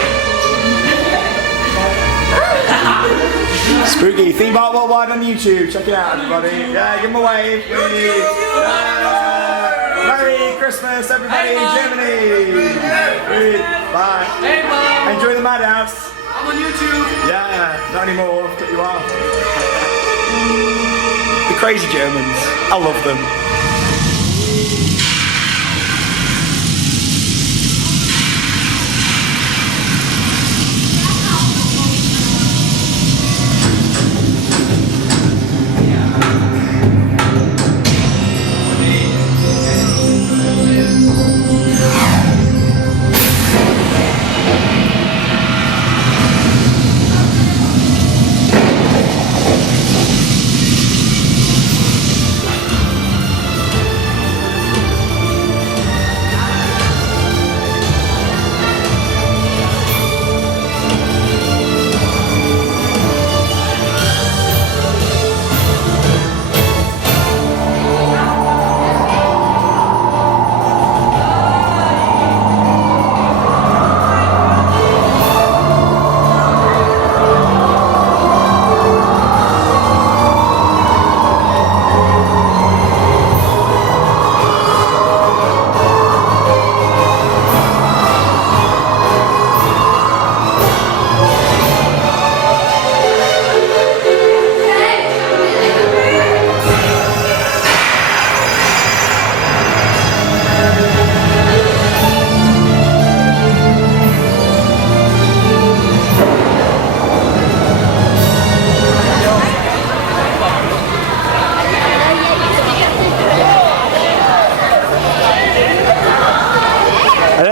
Spooky theme park worldwide on YouTube. Check it out, everybody. Yeah, give them a wave. Merry Christmas, everybody in Germany. Bye. Enjoy the madhouse. I'm on YouTube. Yeah, not anymore. I've cut you off. The crazy Germans. I love them.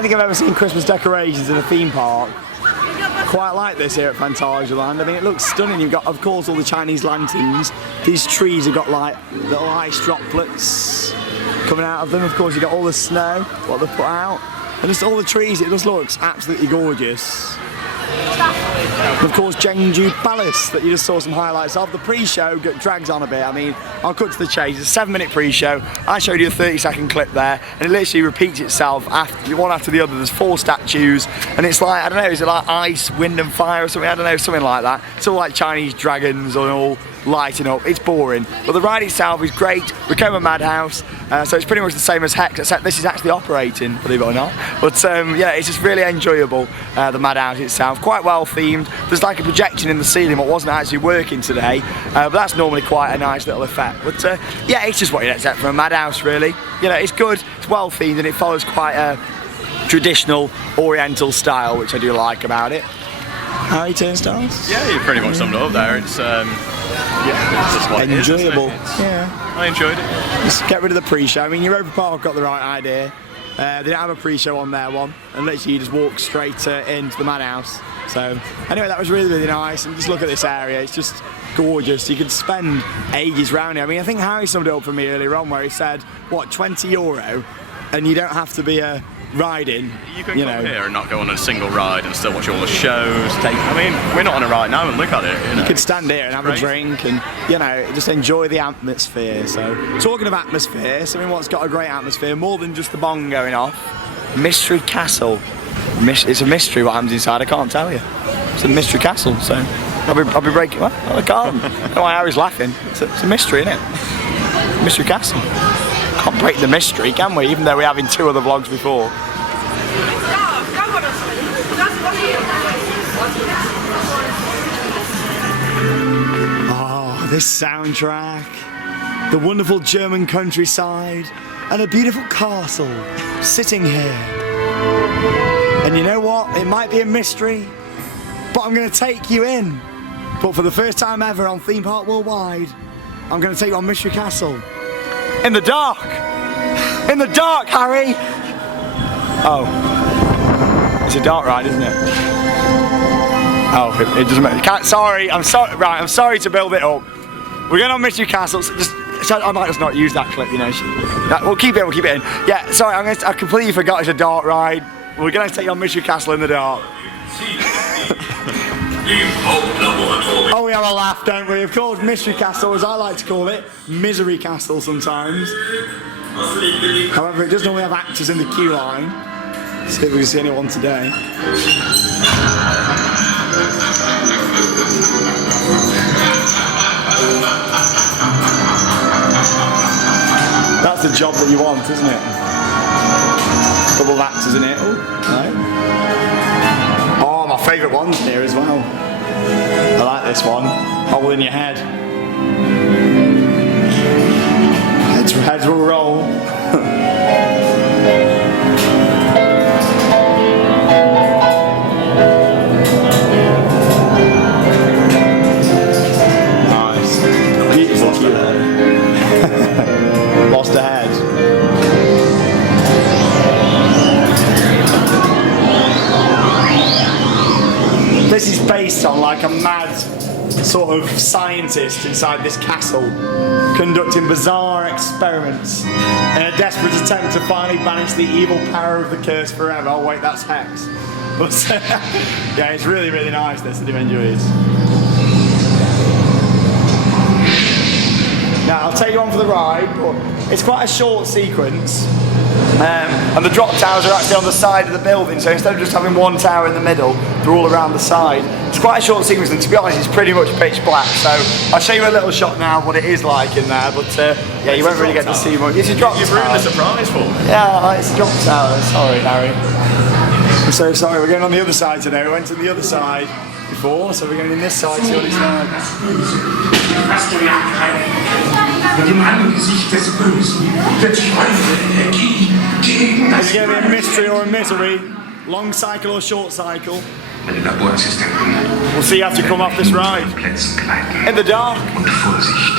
I've ever seen Christmas decorations in a theme park quite like this here at Phantasialand. I mean, it looks stunning. You've got, of course, all the Chinese lanterns. These trees have got like little ice droplets coming out of them. Of course, you've got all the snow, what they put out, and just all the trees. It just looks absolutely gorgeous. And of course, Feng Ju Palace that you just saw some highlights of. The pre-show drags on a bit. I mean, I'll cut to the chase. It's a 7-minute pre-show. I showed you a 30-second clip there, and it literally repeats itself one after the other. There's 4 statues, and it's like, I don't know, is it like ice, wind and fire or something? I don't know, something like that. It's all like Chinese dragons and all lighting up. It's boring, but the ride itself is great. Became a madhouse, so it's pretty much the same as Hex, except this is actually operating, believe it or not. But yeah, it's just really enjoyable, the madhouse itself. Quite well themed. There's like a projection in the ceiling what wasn't actually working today, but that's normally quite a nice little effect. But yeah, it's just what you'd expect from a madhouse, really. You know, it's good, it's well themed, and it follows quite a traditional oriental style, which I do like about it. How are you, Turnstiles? Yeah, you pretty much summed it up there. It's yeah, it's just what enjoyable. It is, yeah, I enjoyed it. Just get rid of the pre-show. I mean, Europa Park got the right idea. They didn't have a pre-show on their one, and literally you just walk straight into the madhouse. So anyway, that was really, really nice. And just look at this area; it's just gorgeous. You could spend ages round here. I mean, I think Harry summed it up for me earlier on, where he said, "What, €20, and you don't have to be a." Riding, you can come here and not go on a single ride and still watch all the shows. I mean, we're not on a ride now and look at it. You know. You could stand here and have a drink and, you know, just enjoy the atmosphere. So, talking of atmosphere, something what's got a great atmosphere, more than just the bong going off. Mystery Castle. It's a mystery what happens inside. I can't tell you. It's a mystery castle. So, I'll be breaking. Well, I can't. I don't know why Harry's laughing. It's a mystery, isn't it? Mystery Castle. Can't break the mystery, can we? Even though we're having 2 other vlogs before. Oh, this soundtrack, the wonderful German countryside, and a beautiful castle sitting here. And you know what? It might be a mystery, but I'm going to take you in. But for the first time ever on Theme Park Worldwide, I'm going to take you on Mystery Castle. In the dark! In the dark, Harry! Oh. It's a dark ride, isn't it? Oh, it doesn't matter. Sorry, I'm sorry. Right, I'm sorry to build it up. We're going on Mystery Castle. I might just not use that clip, you know. We'll keep it in. Yeah, sorry, I completely forgot it's a dark ride. We're going to take you on Mystery Castle in the dark. Oh, we have a laugh, don't we? Of course, Mystery Castle, as I like to call it, Misery Castle sometimes. However, it does normally have actors in the queue line. See if we can see anyone today. That's the job that you want, isn't it? Couple of actors in it. Oh, my favourite one's in here as well. I like this one. Hole in your head. Heads will roll. Nice. Beautiful. Lost a head. This is based on like a mad sort of scientist inside this castle conducting bizarre experiments in a desperate attempt to finally banish the evil power of the curse forever. Oh wait, that's Hex. But yeah, it's really, really nice, this, I do enjoy it. Now, I'll take you on for the ride, but it's quite a short sequence. And the drop towers are actually on the side of the building, so instead of just having one tower in the middle, they're all around the side. It's quite a short sequence, and to be honest, it's pretty much pitch black. So I'll show you a little shot now of what it is like in there, but yeah, you won't really get to see much. It's a drop tower. You've ruined the surprise for me. Yeah, it's a drop tower. Sorry, Harry. I'm so sorry. We're going on the other side today. We went to the other side before, so we're going in this side to see what it's like. Mit dem Angesicht des Bösen wird Teufel Energie gegen das Is it going to be a mystery or a misery? Long cycle or short cycle? Meine Laborassistenten We'll see after you come off this ride. Plätzen gleiten. In the dark. Und Vorsicht,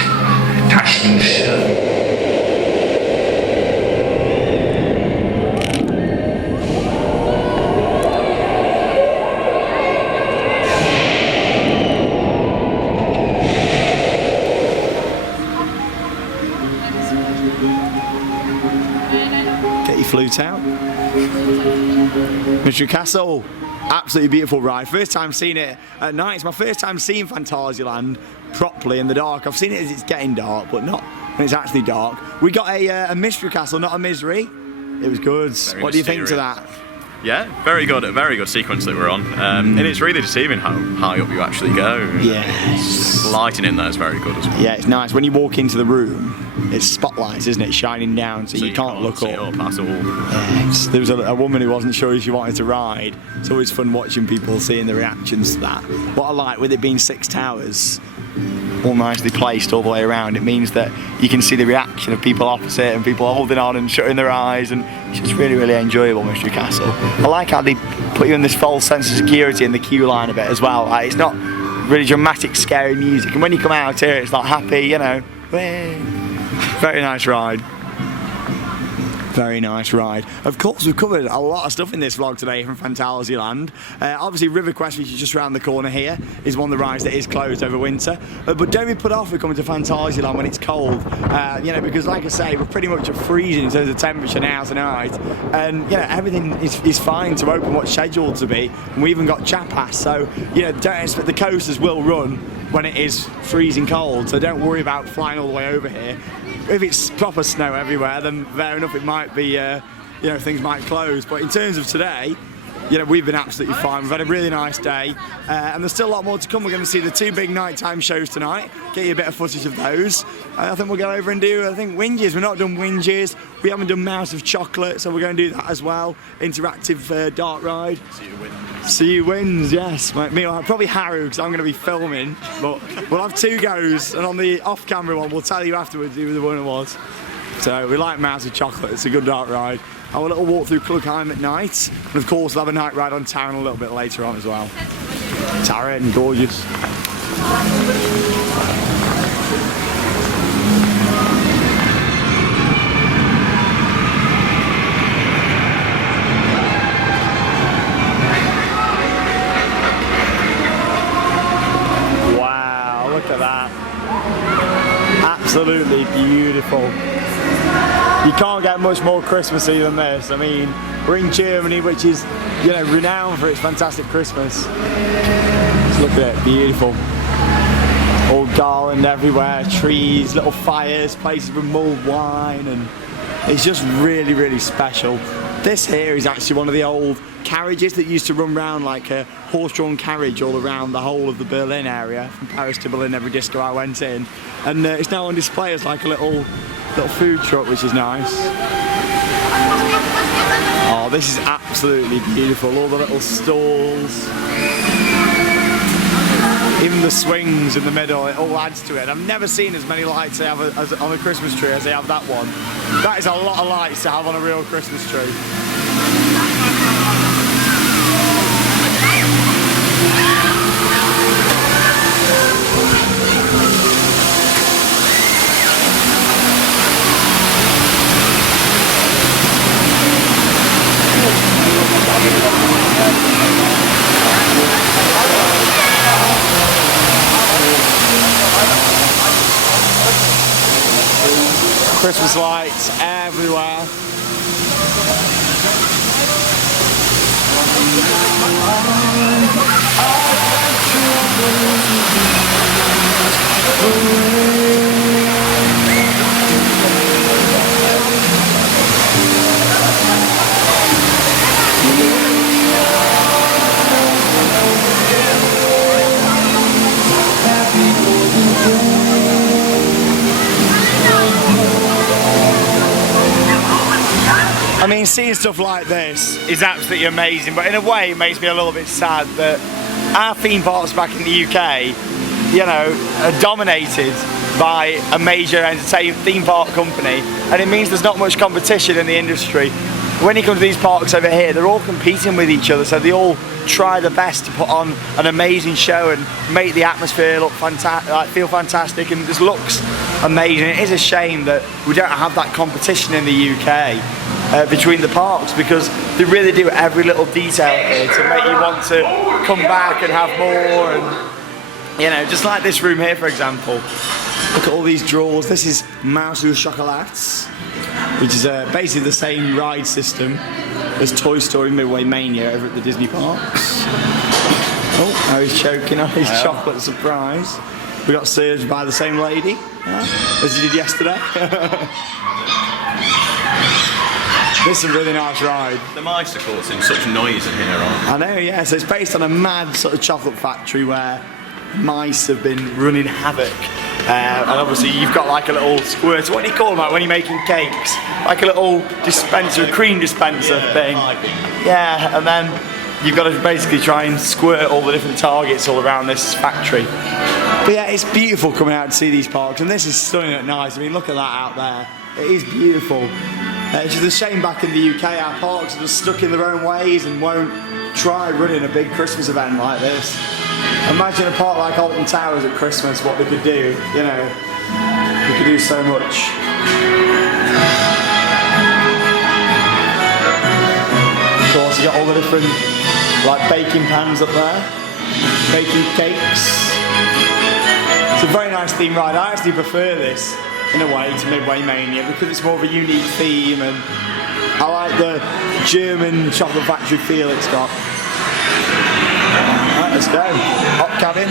Taschenschirm. Flute out. Mystery Castle, absolutely beautiful ride. First time seeing it at night. It's my first time seeing Phantasialand properly in the dark. I've seen it as it's getting dark, but not when it's actually dark. We got a Mystery Castle, not a misery. It was good. Very what do you think to that? Yeah, very good sequence that we're on. And it's really deceiving how high up you actually go. Yes. The lighting in there is very good as well. Yeah, it's nice. When you walk into the room, it's spotlights, isn't it? Shining down, so you can't look see up. At all. Yes. There was a woman who wasn't sure if she wanted to ride. It's always fun watching people seeing the reactions to that. What I like with it being 6 towers, all nicely placed all the way around, it means that you can see the reaction of people opposite and people holding on and shutting their eyes, and it's just really, really enjoyable, Mystery Castle. I like how they put you in this false sense of security in the queue line a bit as well. Like, it's not really dramatic, scary music, and when you come out here, it's like happy, you know. Very nice ride. Very nice ride. Of course, we've covered a lot of stuff in this vlog today from Phantasialand. Obviously, River Quest, which is just around the corner here, is one of the rides that is closed over winter. But don't be put off with coming to Phantasialand when it's cold. You know, because like I say, we're pretty much at freezing in terms of temperature now tonight. And, you know, everything is fine to open what's scheduled to be. And we even got Chiapas. So, you know, don't expect the coasters will run when it is freezing cold. So don't worry about flying all the way over here. If it's proper snow everywhere, then fair enough, it might be, you know, things might close. But in terms of today, you know, we've been absolutely fine. We've had a really nice day, and there's still a lot more to come. We're going to see the 2 big nighttime shows tonight, get you a bit of footage of those. I think we'll go over and do, Winjas. We've not done Winjas. We haven't done Mouse of Chocolat, so we're going to do that as well. Interactive dark ride. See you wins, yes. Me, probably Haru, because I'm going to be filming. But we'll have 2 goes, and on the off-camera one, we'll tell you afterwards who the winner was. So we like Mouse of Chocolat. It's a good dark ride. Have a little walk through Klugheim at night, and of course we'll have a night ride on Taron a little bit later on as well. Taron, gorgeous. Wow, look at that. Absolutely beautiful. You can't get much more Christmassy than this. I mean, we're in Germany, which is, you know, renowned for its fantastic Christmas. Just look at it, beautiful. All garland everywhere, trees, little fires, places with mulled wine, and it's just really, really special. This here is actually one of the old carriages that used to run around like a horse-drawn carriage all around the whole of the Berlin area, from Paris to Berlin, every disco I went in. And it's now on display as like a little food truck, which is nice. Oh, this is absolutely beautiful. All the little stalls. Even the swings in the middle, it all adds to it. I've never seen as many lights they have on a Christmas tree as they have that one. That is a lot of lights to have on a real Christmas tree. Christmas lights everywhere. I mean, seeing stuff like this is absolutely amazing, but in a way it makes me a little bit sad that our theme parks back in the UK, you know, are dominated by a major entertainment theme park company, and it means there's not much competition in the industry. When you come to these parks over here, they're all competing with each other, so they all try their best to put on an amazing show and make the atmosphere look fantastic, like feel fantastic, and it just looks amazing. It is a shame that we don't have that competition in the UK between the parks, because they really do every little detail here to make you want to come back and have more. And you know, just like this room here, for example. Look at all these drawers. This is Chocolat, which is basically the same ride system as Toy Story Midway Mania over at the Disney parks. Oh, now he's choking on his chocolate surprise. We got served by the same lady as you did yesterday. This is a really nice ride. The mice are causing such noise in here, aren't they? I know, yeah. So it's based on a mad sort of chocolate factory where mice have been running havoc. And obviously you've got like a little squirt. What do you call them, like when you're making cakes? Like a little dispenser, a cream dispenser thing. Yeah, and then you've got to basically try and squirt all the different targets all around this factory. But yeah, it's beautiful coming out to see these parks, and this is stunning at night. I mean, look at that out there. It is beautiful. It's just a shame back in the UK our parks are just stuck in their own ways and won't try running a big Christmas event like this. Imagine a park like Alton Towers at Christmas, what they could do, you know. We could do so much. Of course, you got all the different, like, baking pans up there, baking cakes. It's a very nice theme ride. I actually prefer this, in a way, to Midway Mania, because it's more of a unique theme, and I like the German chocolate factory feel it's got. Right, let's go. Hot cabin.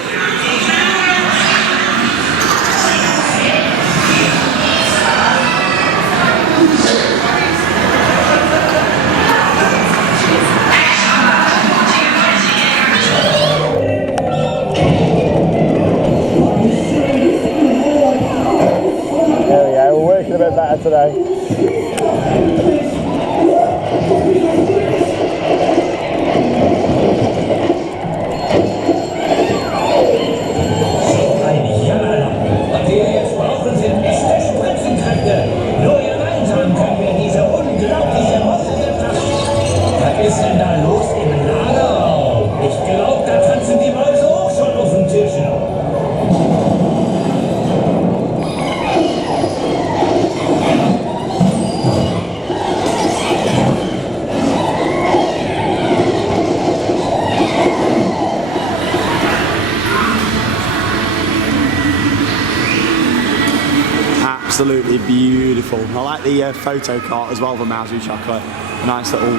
There we go, we're working a bit better today. absolutely beautiful. I like the photo cart as well for Mouser Chocolat. A nice little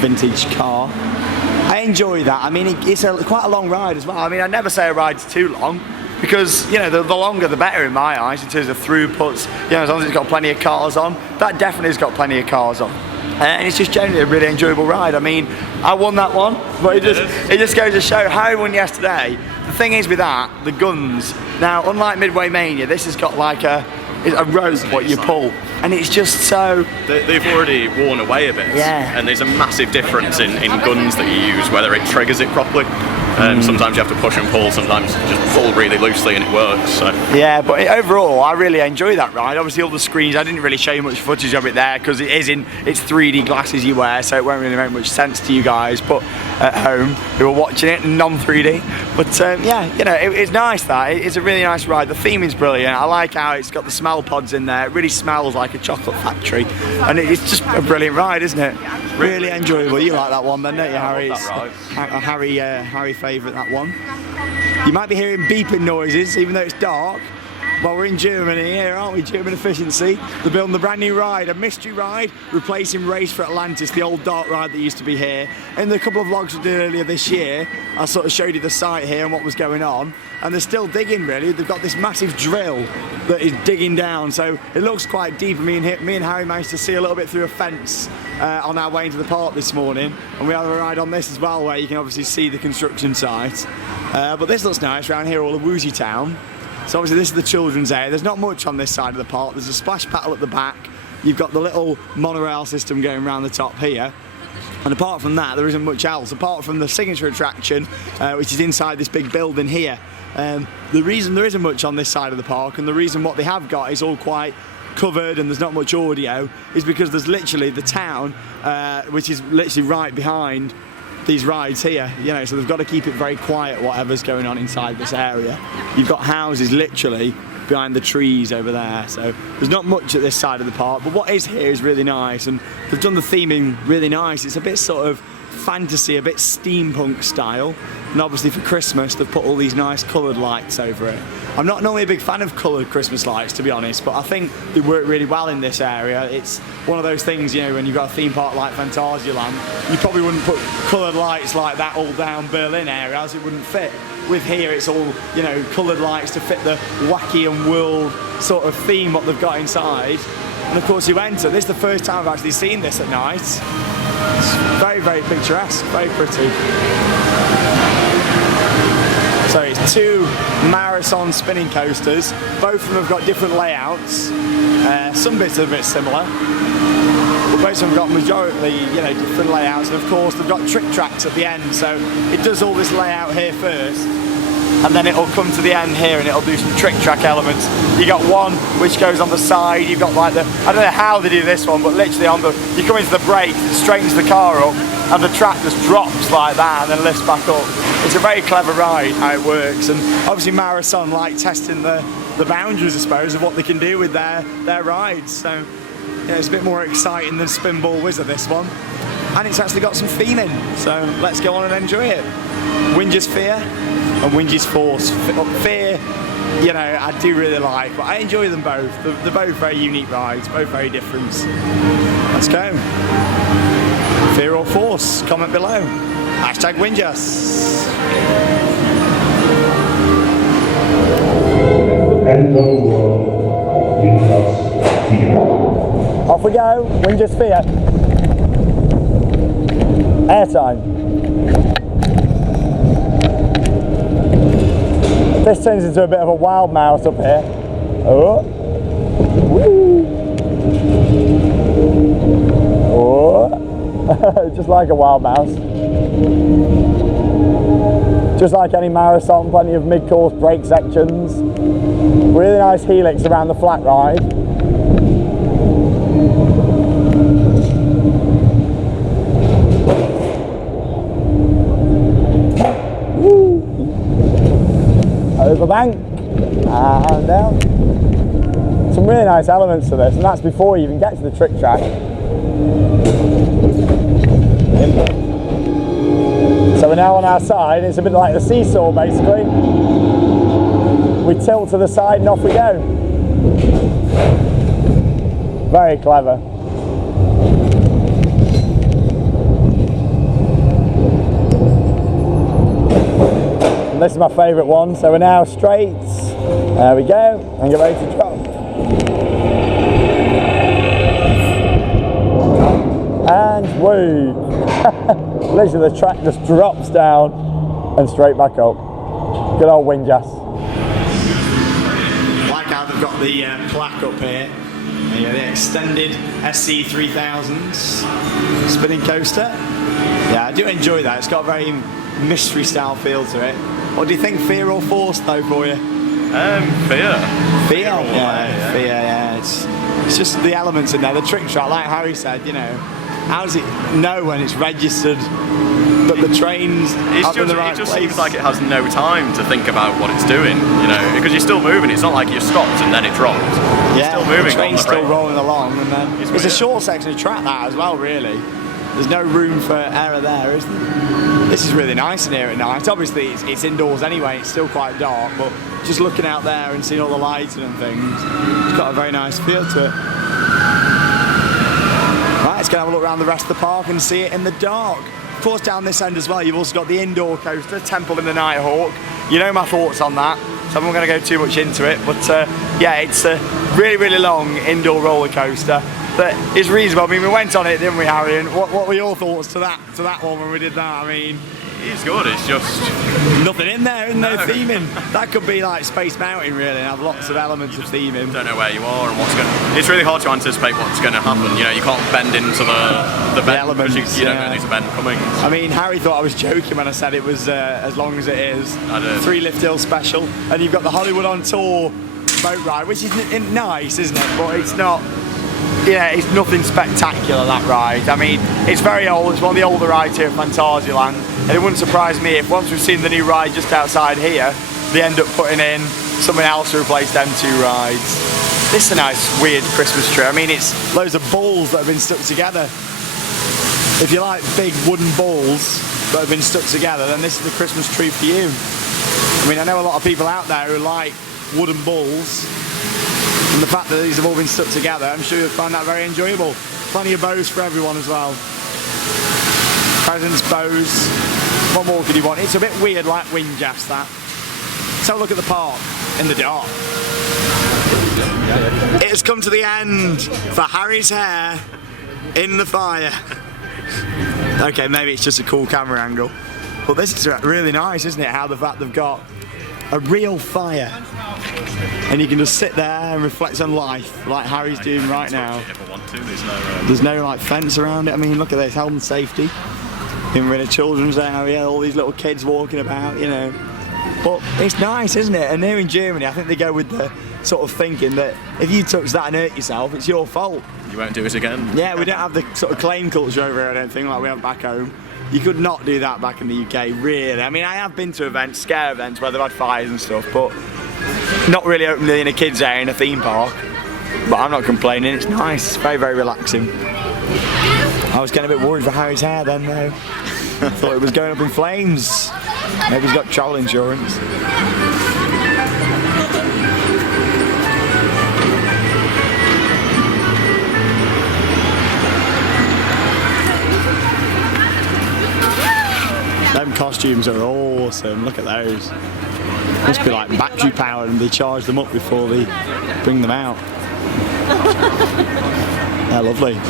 vintage car. I enjoy that. I mean, it's quite a long ride as well. I mean, I never say a ride's too long because, you know, the longer the better in my eyes in terms of throughputs. You know, as long as it's got plenty of cars on. That definitely has got plenty of cars on. And it's just generally a really enjoyable ride. I mean, I won that one, but it just goes to show how I won yesterday. The thing is with that, the guns. Now, unlike Midway Mania, this has got like a rope what you pull, and it's just so... They've already worn away a bit, and there's a massive difference in guns that you use, whether it triggers it properly. Sometimes you have to push and pull, sometimes just pull really loosely and it works. So. Yeah, but overall, I really enjoy that ride. Obviously, all the screens, I didn't really show you much footage of it there because it's 3D glasses you wear, so it won't really make much sense to you guys, but at home who are watching it non-3D. But yeah, you know, it's nice that. It's a really nice ride. The theming's brilliant. I like how it's got the smell pods in there. It really smells like a chocolate factory, and it's just a brilliant ride, isn't it? Really enjoyable. You like that one then, don't you, Harry? Harry favourite, that one. You might be hearing beeping noises even though it's dark. Well, we're in Germany here, aren't we? German efficiency. They're building the brand new ride, a mystery ride, replacing Race for Atlantis, the old dark ride that used to be here. In the couple of vlogs we did earlier this year, I sort of showed you the site here and what was going on. And they're still digging, really. They've got this massive drill that is digging down, so it looks quite deep. Me and Harry managed to see a little bit through a fence on our way into the park this morning. And we have a ride on this as well, where you can obviously see the construction site. But this looks nice around here, all of Woozy Town. So obviously this is the children's area. There's not much on this side of the park. There's a splash paddle at the back. You've got the little monorail system going around the top here. And apart from that, there isn't much else, apart from the signature attraction, which is inside this big building here. The reason there isn't much on this side of the park, and the reason what they have got is all quite covered and there's not much audio, is because there's literally the town, which is literally right behind these rides here, you know, so they've got to keep it very quiet, whatever's going on inside this area. You've got houses literally behind the trees over there, so there's not much at this side of the park, but what is here is really nice, and they've done the theming really nice. It's a bit sort of fantasy, a bit steampunk style, and obviously for Christmas they've put all these nice coloured lights over it. I'm not normally a big fan of coloured Christmas lights, to be honest, but I think they work really well in this area. It's one of those things, you know, when you've got a theme park like Phantasialand, you probably wouldn't put coloured lights like that all down Berlin area, as it wouldn't fit. With here, it's all, you know, coloured lights to fit the wacky and world sort of theme what they've got inside. And of course you enter, this is the first time I've actually seen this at night. It's very, very picturesque, very pretty. So it's two marathon spinning coasters. Both of them have got different layouts. Some bits are a bit similar, but both of them have got majority, you know, different layouts. And of course, they've got trick tracks at the end. So it does all this layout here first, and then it'll come to the end here and it'll do some trick track elements. You got one which goes on the side. You've got like I don't know how they do this one, but literally you come into the brakes, it straightens the car up, and the track just drops like that and then lifts back up. It's a very clever ride, how it works, and obviously Marathon like testing the boundaries, I suppose, of what they can do with their rides. So yeah, it's a bit more exciting than Spinball Wizard, this one, and it's actually got some theming. So let's go on and enjoy it. Winjas Fear and Winjas Force. Fear, you know, I do really like, but I enjoy them both. They're both very unique rides, both very different. Let's go. Fear or Force? Comment below. Hashtag Winjas. End of the world, Winjas Fear. Off we go, Winjas Fear. Airtime. This turns into a bit of a wild mouse up here. Oh. Woo. Oh. Just like a wild mouse. Just like any marathon, plenty of mid-course brake sections. Really nice helix around the flat ride. Over bank and down. Some really nice elements to this, and that's before you even get to the trick track. So we're now on our side. It's a bit like the seesaw basically. We tilt to the side and off we go. Very clever. And this is my favourite one, so we're now straight. There we go, and get ready to drop. And woo! Literally the track just drops down and straight back up. Good old Winjas. Like how they've got the plaque up here. Yeah, the extended SC3000s spinning coaster. Yeah, I do enjoy that. It's got a very mystery style feel to it. What do you think, fear or force though for you? Fear. Fear? Yeah, fear, yeah. It's just the elements in there, the trick track, like Harry said, you know. How does it know when it's registered that the train's up in the right place? It just seems like it has no time to think about what it's doing, you know, because you're still moving. It's not like you're stopped and then it drops. You're still moving. The train's still rolling along, and then it's a short section of track that as well, really. There's no room for error there, is there? This is really nice in here at night. Obviously, it's indoors anyway. It's still quite dark, but just looking out there and seeing all the lighting and things, it's got a very nice feel to it. Right, let's go have a look around the rest of the park and see it in the dark. Of course, down this end as well, you've also got the indoor coaster, Temple in the Nighthawk. You know my thoughts on that, so I'm not going to go too much into it. But yeah, it's a really, really long indoor roller coaster that is reasonable. I mean, we went on it, didn't we, Harry? And what were your thoughts to that one when we did that? I mean, it's good. It's just nothing in there, and no theming. That could be like Space Mountain, really, and have lots of elements of theming. Don't know where you are and what's going. It's really hard to anticipate what's going to happen. You know, you can't bend into the bend elements. You don't know there's a bend coming. I mean, Harry thought I was joking when I said it was as long as it is. I did. 3 Lift Hill special, and you've got the Hollywood on Tour boat ride, which is nice, isn't it? But it's not. Yeah, it's nothing spectacular, that ride. I mean, it's very old. It's one of the older rides here at Phantasialand, and it wouldn't surprise me if once we've seen the new ride just outside here, they end up putting in something else to replace them 2 rides. This is a nice, weird Christmas tree. I mean, it's loads of balls that have been stuck together. If you like big wooden balls that have been stuck together, then this is the Christmas tree for you. I mean, I know a lot of people out there who like wooden balls, and the fact that these have all been stuck together, I'm sure you'll find that very enjoyable. Plenty of bows for everyone as well. Presents, bows. What more could you want? It's a bit weird, like Winjas, that. Let's have a look at the park in the dark. It has come to the end for Harry's hair in the fire. Okay, maybe it's just a cool camera angle, but this is really nice, isn't it? How the fact they've got a real fire, and you can just sit there and reflect on life like Harry's doing right now. There's no like fence around it. I mean, look at this, health and safety. In a children's area, all these little kids walking about, you know. But it's nice, isn't it? And here in Germany, I think they go with the sort of thinking that if you touch that and hurt yourself, it's your fault. You won't do it again. Yeah, we don't have the sort of claim culture over here, I don't think, like we have back home. You could not do that back in the UK, really. I mean, I have been to events, scare events, where they've had fires and stuff, but not really openly in a kids' area in a theme park. But I'm not complaining, it's nice, it's very, very relaxing. I was getting a bit worried for Harry's hair then, though. I thought it was going up in flames. Maybe he's got travel insurance. Them costumes are awesome, look at those. Must be like battery powered and they charge them up before they bring them out. They're lovely.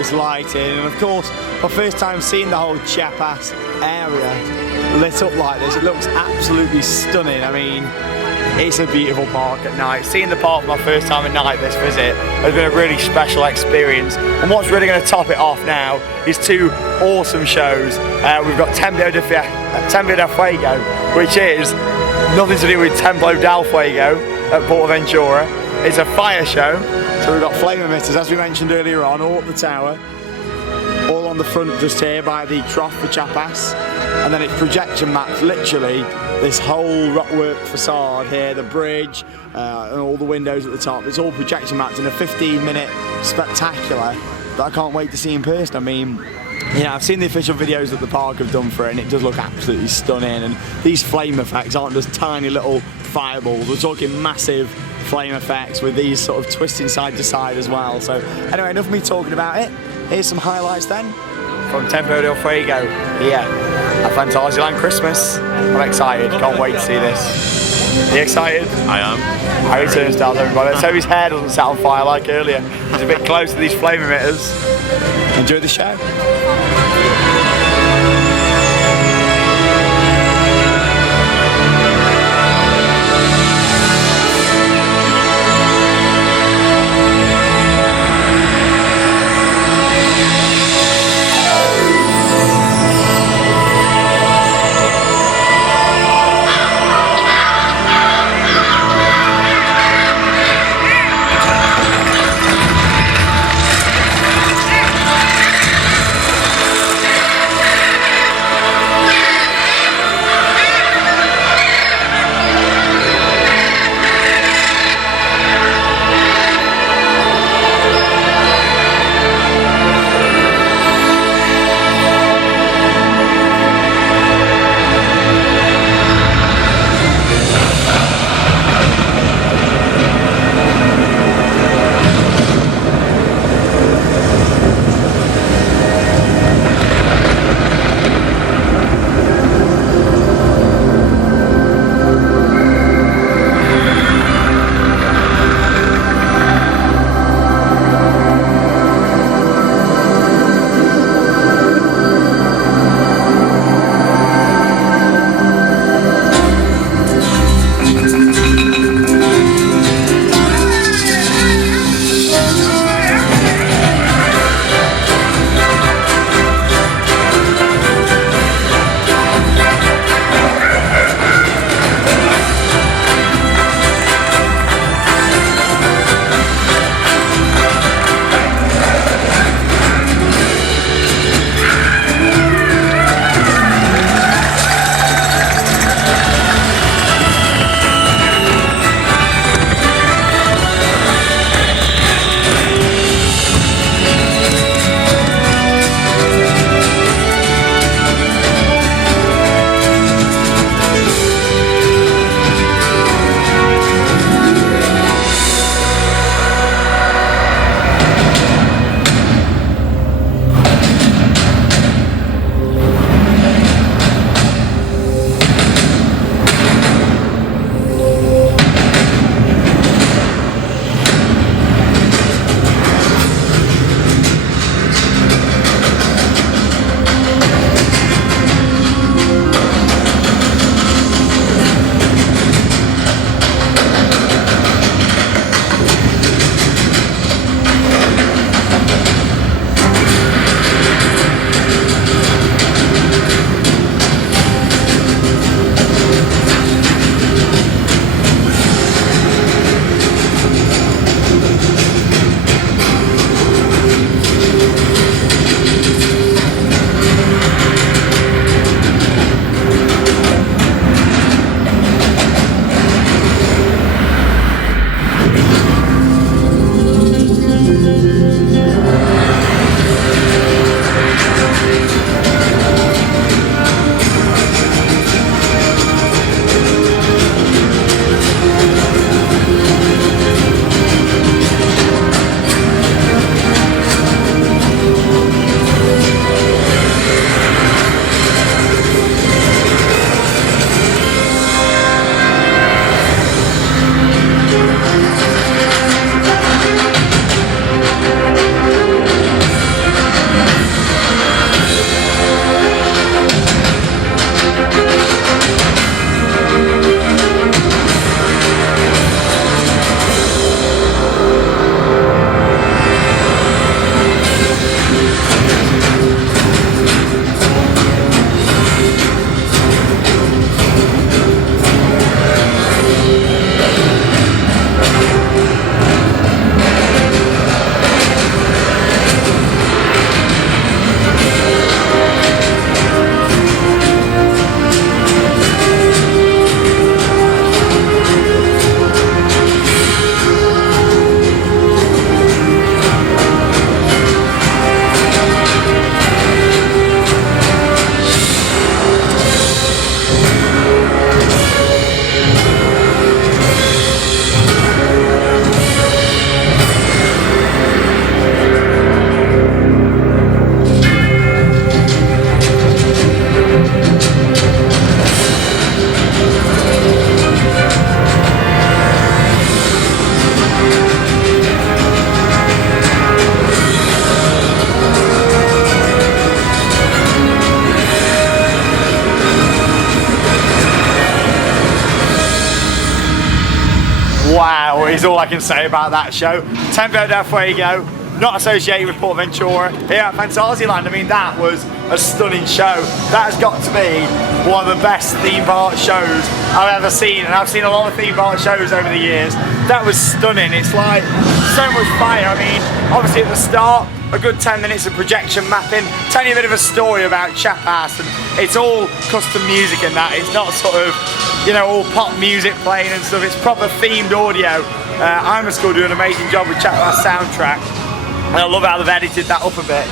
this lighting, and of course, my first time seeing the whole Chiapas area lit up like this, it looks absolutely stunning. I mean, it's a beautiful park at night. Seeing the park for my first time at night this visit has been a really special experience. And what's really going to top it off now is two awesome shows. We've got Tiempo de Fuego, which is nothing to do with Templo del Fuego at Portaventura. It's a fire show. So we've got flame emitters, as we mentioned earlier on, all up the tower, all on the front just here by the trough for Chiapas, and then it's projection maps, literally this whole rockwork facade here, the bridge, and all the windows at the top. It's all projection mapped in a 15-minute spectacular that I can't wait to see in person. I mean, you know, I've seen the official videos that the park have done for it, and it does look absolutely stunning. And these flame effects aren't just tiny little fireballs, we're talking massive flame effects with these sort of twisting side to side as well. So anyway, enough of me talking about it. Here's some highlights then from Tiempo del Fuego here at Phantasialand Christmas. I'm excited, can't wait to see this. Are you excited? I am. How he turns down everybody. Let's hope his hair doesn't set on fire like earlier. He's a bit close to these flame emitters. Enjoy the show. Wow, is all I can say about that show. Tiempo del Fuego, not associated with Portventura, here at Phantasialand. I mean, that was a stunning show. That has got to be one of the best theme park shows I've ever seen, and I've seen a lot of theme park shows over the years. That was stunning. It's like so much fire. I mean, obviously at the start, a good 10 minutes of projection mapping, telling you a bit of a story about Chiapas, and it's all custom music and that. It's not sort of, you know, all pop music playing and stuff. It's proper themed audio. School do an amazing job with Chiapas soundtrack, and I love how they've edited that up a bit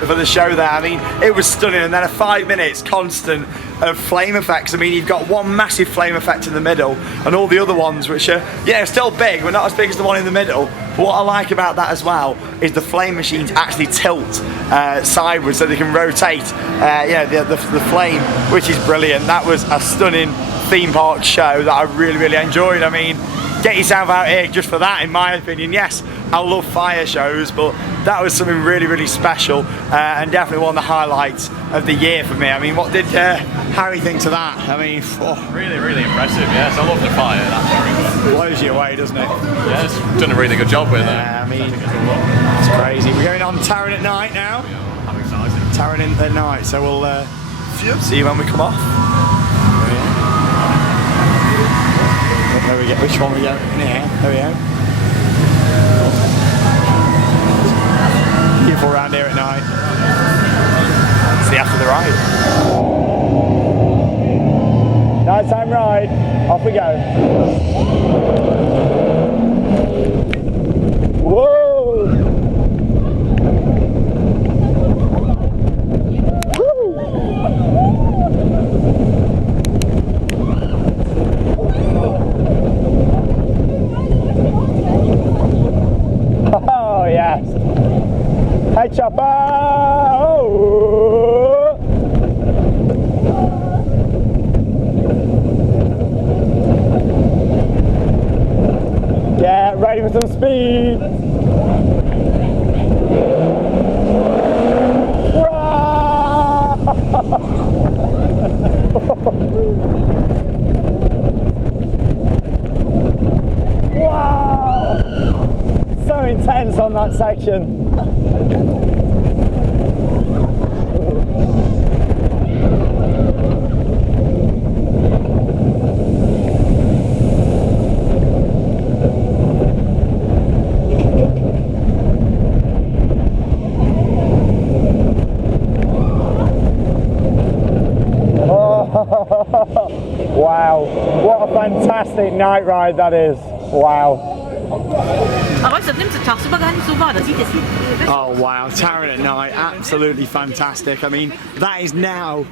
for the show there. I mean, it was stunning, and then a 5 minutes constant of flame effects. I mean, you've got one massive flame effect in the middle, and all the other ones which are, yeah, still big, but not as big as the one in the middle. But what I like about that as well is the flame machines actually tilt sideways so they can rotate the flame, which is brilliant. That was a stunning theme park show that I really enjoyed. I mean, get yourself out here just for that, in my opinion. Yes, I love fire shows, but that was something really special, and definitely one of the highlights of the year for me. I mean, what did Harry think to that? I mean, really impressive. Yes, I love the fire. That's very good. Blows you away, doesn't it? Yeah, it's done a really good job with it. Yeah, I mean, it's crazy. We're going on Taron at night now. I'm excited. Taron at night, so we'll see you when we come off. There we go. Which one we go? Yeah, there we go. Beautiful around here at night. It's the after the ride. Nighttime ride. Off we go. Whoa! Oh yes. Hey Chopper! Oh. Yeah, ready for some speed. Wow! So intense on that section. Wow, what a fantastic night ride that is. Wow. Oh wow, Taron at night, absolutely fantastic. I mean, that is now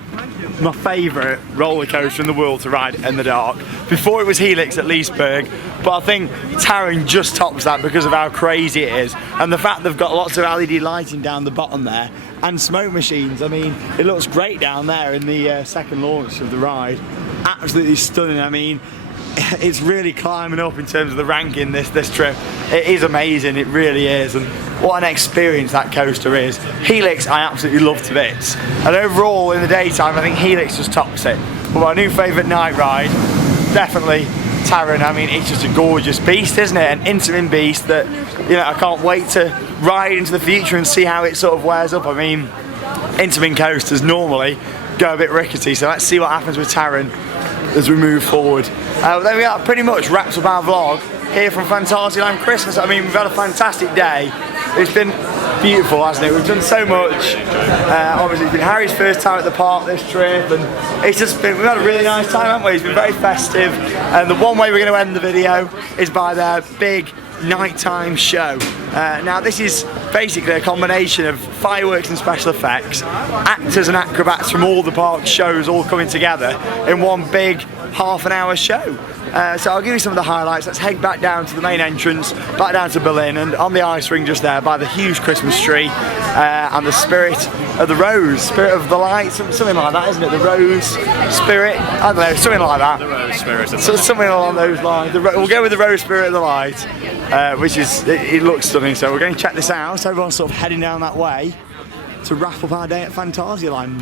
my favourite roller coaster in the world to ride in the dark. Before it was Helix at Leesburg, but I think Taron just tops that because of how crazy it is, and the fact they've got lots of LED lighting down the bottom there, and smoke machines. I mean, it looks great down there in the second launch of the ride. Absolutely stunning. I mean, it's really climbing up in terms of the ranking this trip. It is amazing, it really is, and what an experience that coaster is. Helix I absolutely love to bits, and overall in the daytime I think Helix just tops it. But my new favourite night ride, definitely Taron. I mean, it's just a gorgeous beast, isn't it? An intimate beast that, you know, I can't wait to ride into the future and see how it sort of wears up. I mean, intimate coasters normally go a bit rickety, so let's see what happens with Taron as we move forward. There we are, pretty much wraps up our vlog here from Phantasialand Christmas. I mean, we've had a fantastic day. It's been beautiful, hasn't it? We've done so much. Obviously, it's been Harry's first time at the park this trip, and it's just been, we've had a really nice time, haven't we? It's been very festive, and the one way we're going to end the video is by their big nighttime show. Now this is basically a combination of fireworks and special effects, actors and acrobats from all the park shows all coming together in one big half-an-hour show. So I'll give you some of the highlights. Let's head back down to the main entrance, back down to Berlin, and on the ice ring just there by the huge Christmas tree and the spirit of the rose, spirit of the light, something like that, isn't it? The rose spirit, I don't know, something like that. The rose spirit. So something along those lines. We'll go with the rose spirit of the light, which is, it looks stunning. So we're going to check this out. So everyone's sort of heading down that way to wrap up our day at Phantasialand.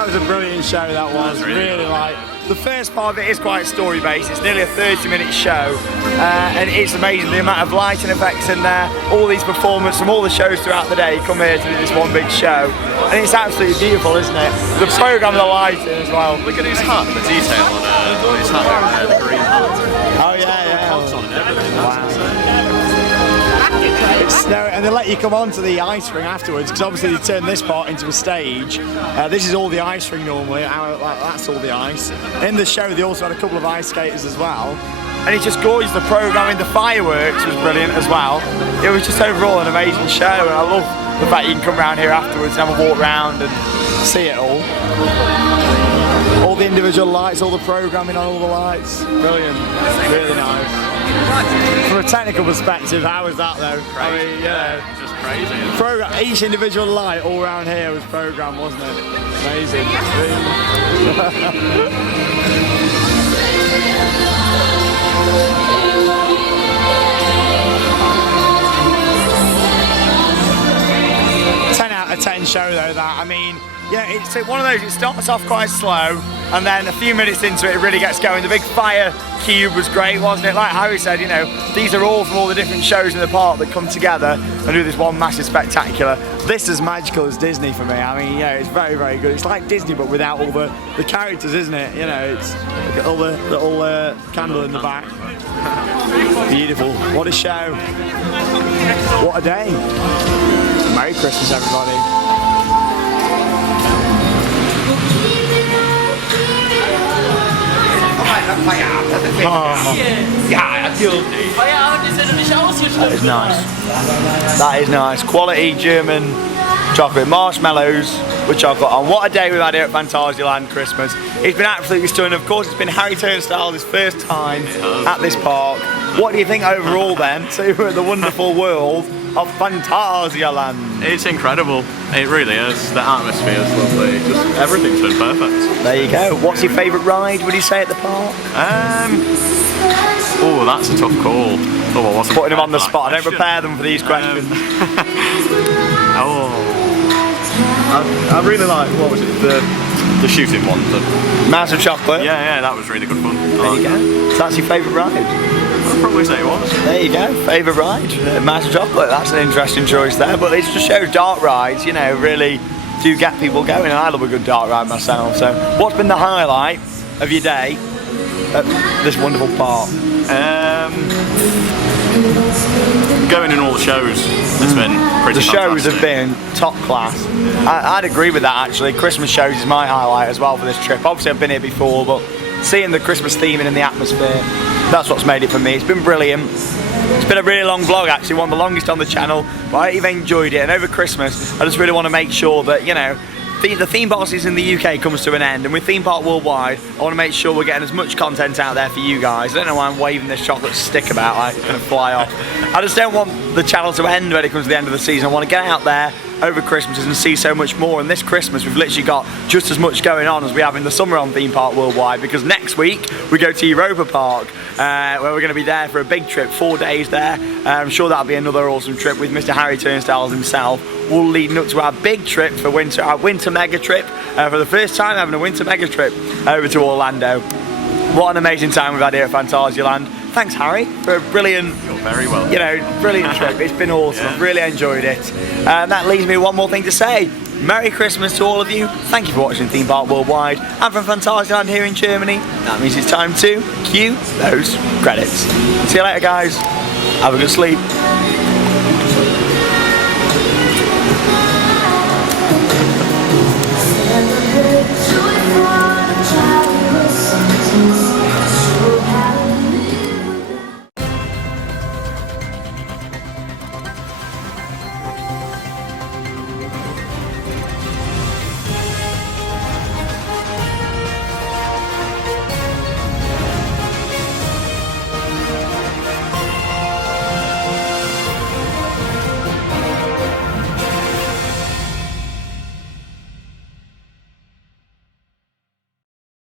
That was a brilliant show, that was. Really like. The first part of it is quite story-based. It's nearly a 30-minute show, and it's amazing the amount of lighting effects in there. All these performers from all the shows throughout the day come here to do this one big show, and it's absolutely beautiful, isn't it? The program, the lighting as well. Look at his hat, the detail on his hat there, the green hat. Oh yeah. Cogs on and everything. Wow. It's snowing, and they let you come onto the ice ring afterwards, because obviously they turn this part into a stage. This is all the ice ring normally, that's all the ice. In the show they also had a couple of ice skaters as well. And it's just gorgeous, the programming, the fireworks was brilliant as well. It was just overall an amazing show, and I love the fact you can come around here afterwards and have a walk around and see it all. All the individual lights, all the programming on all the lights, brilliant, really nice. From a technical perspective, how was that though? Crazy. I mean, Just crazy. each individual light all around here was programmed, wasn't it? Amazing. 10 out of 10 show though, that. I mean, yeah, it's one of those, it starts off quite slow, and then a few minutes into it, it really gets going. The big fire cube was great, wasn't it? Like Harry said, you know, these are all from all the different shows in the park that come together and do this one massive spectacular. This is as magical as Disney for me. I mean, yeah, it's very, very good. It's like Disney, but without all the characters, isn't it? You know, it's got all the little candle in the back. Beautiful. What a show. What a day. Merry Christmas, everybody. That is nice. That is nice. Quality German chocolate marshmallows with chocolate on. What a day we've had here at Phantasialand Christmas. It's been absolutely stunning. Of course, it's been Harry Turnstile's first time at this park. What do you think overall then to the wonderful world of Phantasialand? It's incredible. It really is. The atmosphere is lovely. Just everything's been perfect. There you go. What's your favourite ride, would you say, at the park? Oh, that's a tough call. Oh, I wasn't putting them on the prepared spot. for I that don't prepare them for these questions. I really like, what was it, the shooting one. Mouse of Chocolate? Yeah, that was really good fun. There you go. So that's your favourite ride? I'd probably say it was. There you go, favourite ride. Mouse of Chocolate, that's an interesting choice there. But it just shows dark rides, you know, really do get people going. And I love a good dark ride myself. So what's been the highlight of your day at this wonderful park? Going in all the shows, it's been pretty The shows fantastic. have been top class. I'd agree with that actually. Christmas shows is my highlight as well for this trip. Obviously I've been here before, but seeing the Christmas theming and the atmosphere, that's what's made it for me. It's been brilliant. It's been a really long vlog actually, one of the longest on the channel, but I've enjoyed it. And over Christmas, I just really want to make sure that, you know, the theme park season in the UK comes to an end, and with Theme Park Worldwide, I want to make sure we're getting as much content out there for you guys. I don't know why I'm waving this chocolate stick about like it's going to fly off. I just don't want the channel to end when it comes to the end of the season. I want to get out there over Christmas and see so much more. And this Christmas we've literally got just as much going on as we have in the summer on Theme Park Worldwide, because next week we go to Europa Park, where we're going to be there for a big trip, 4 days there. I'm sure that'll be another awesome trip with Mr. Harry Turnstiles himself. All leading up to our big trip for winter, our winter mega trip. For the first time having a winter mega trip over to Orlando. What an amazing time we've had here at Phantasialand. Thanks Harry for a brilliant, You're very welcome. you know, brilliant trip. It's been awesome. I've really enjoyed it. And that leaves me with one more thing to say. Merry Christmas to all of you. Thank you for watching Theme Park Worldwide. And from Phantasialand here in Germany, that means it's time to cue those credits. See you later guys. Have a good sleep.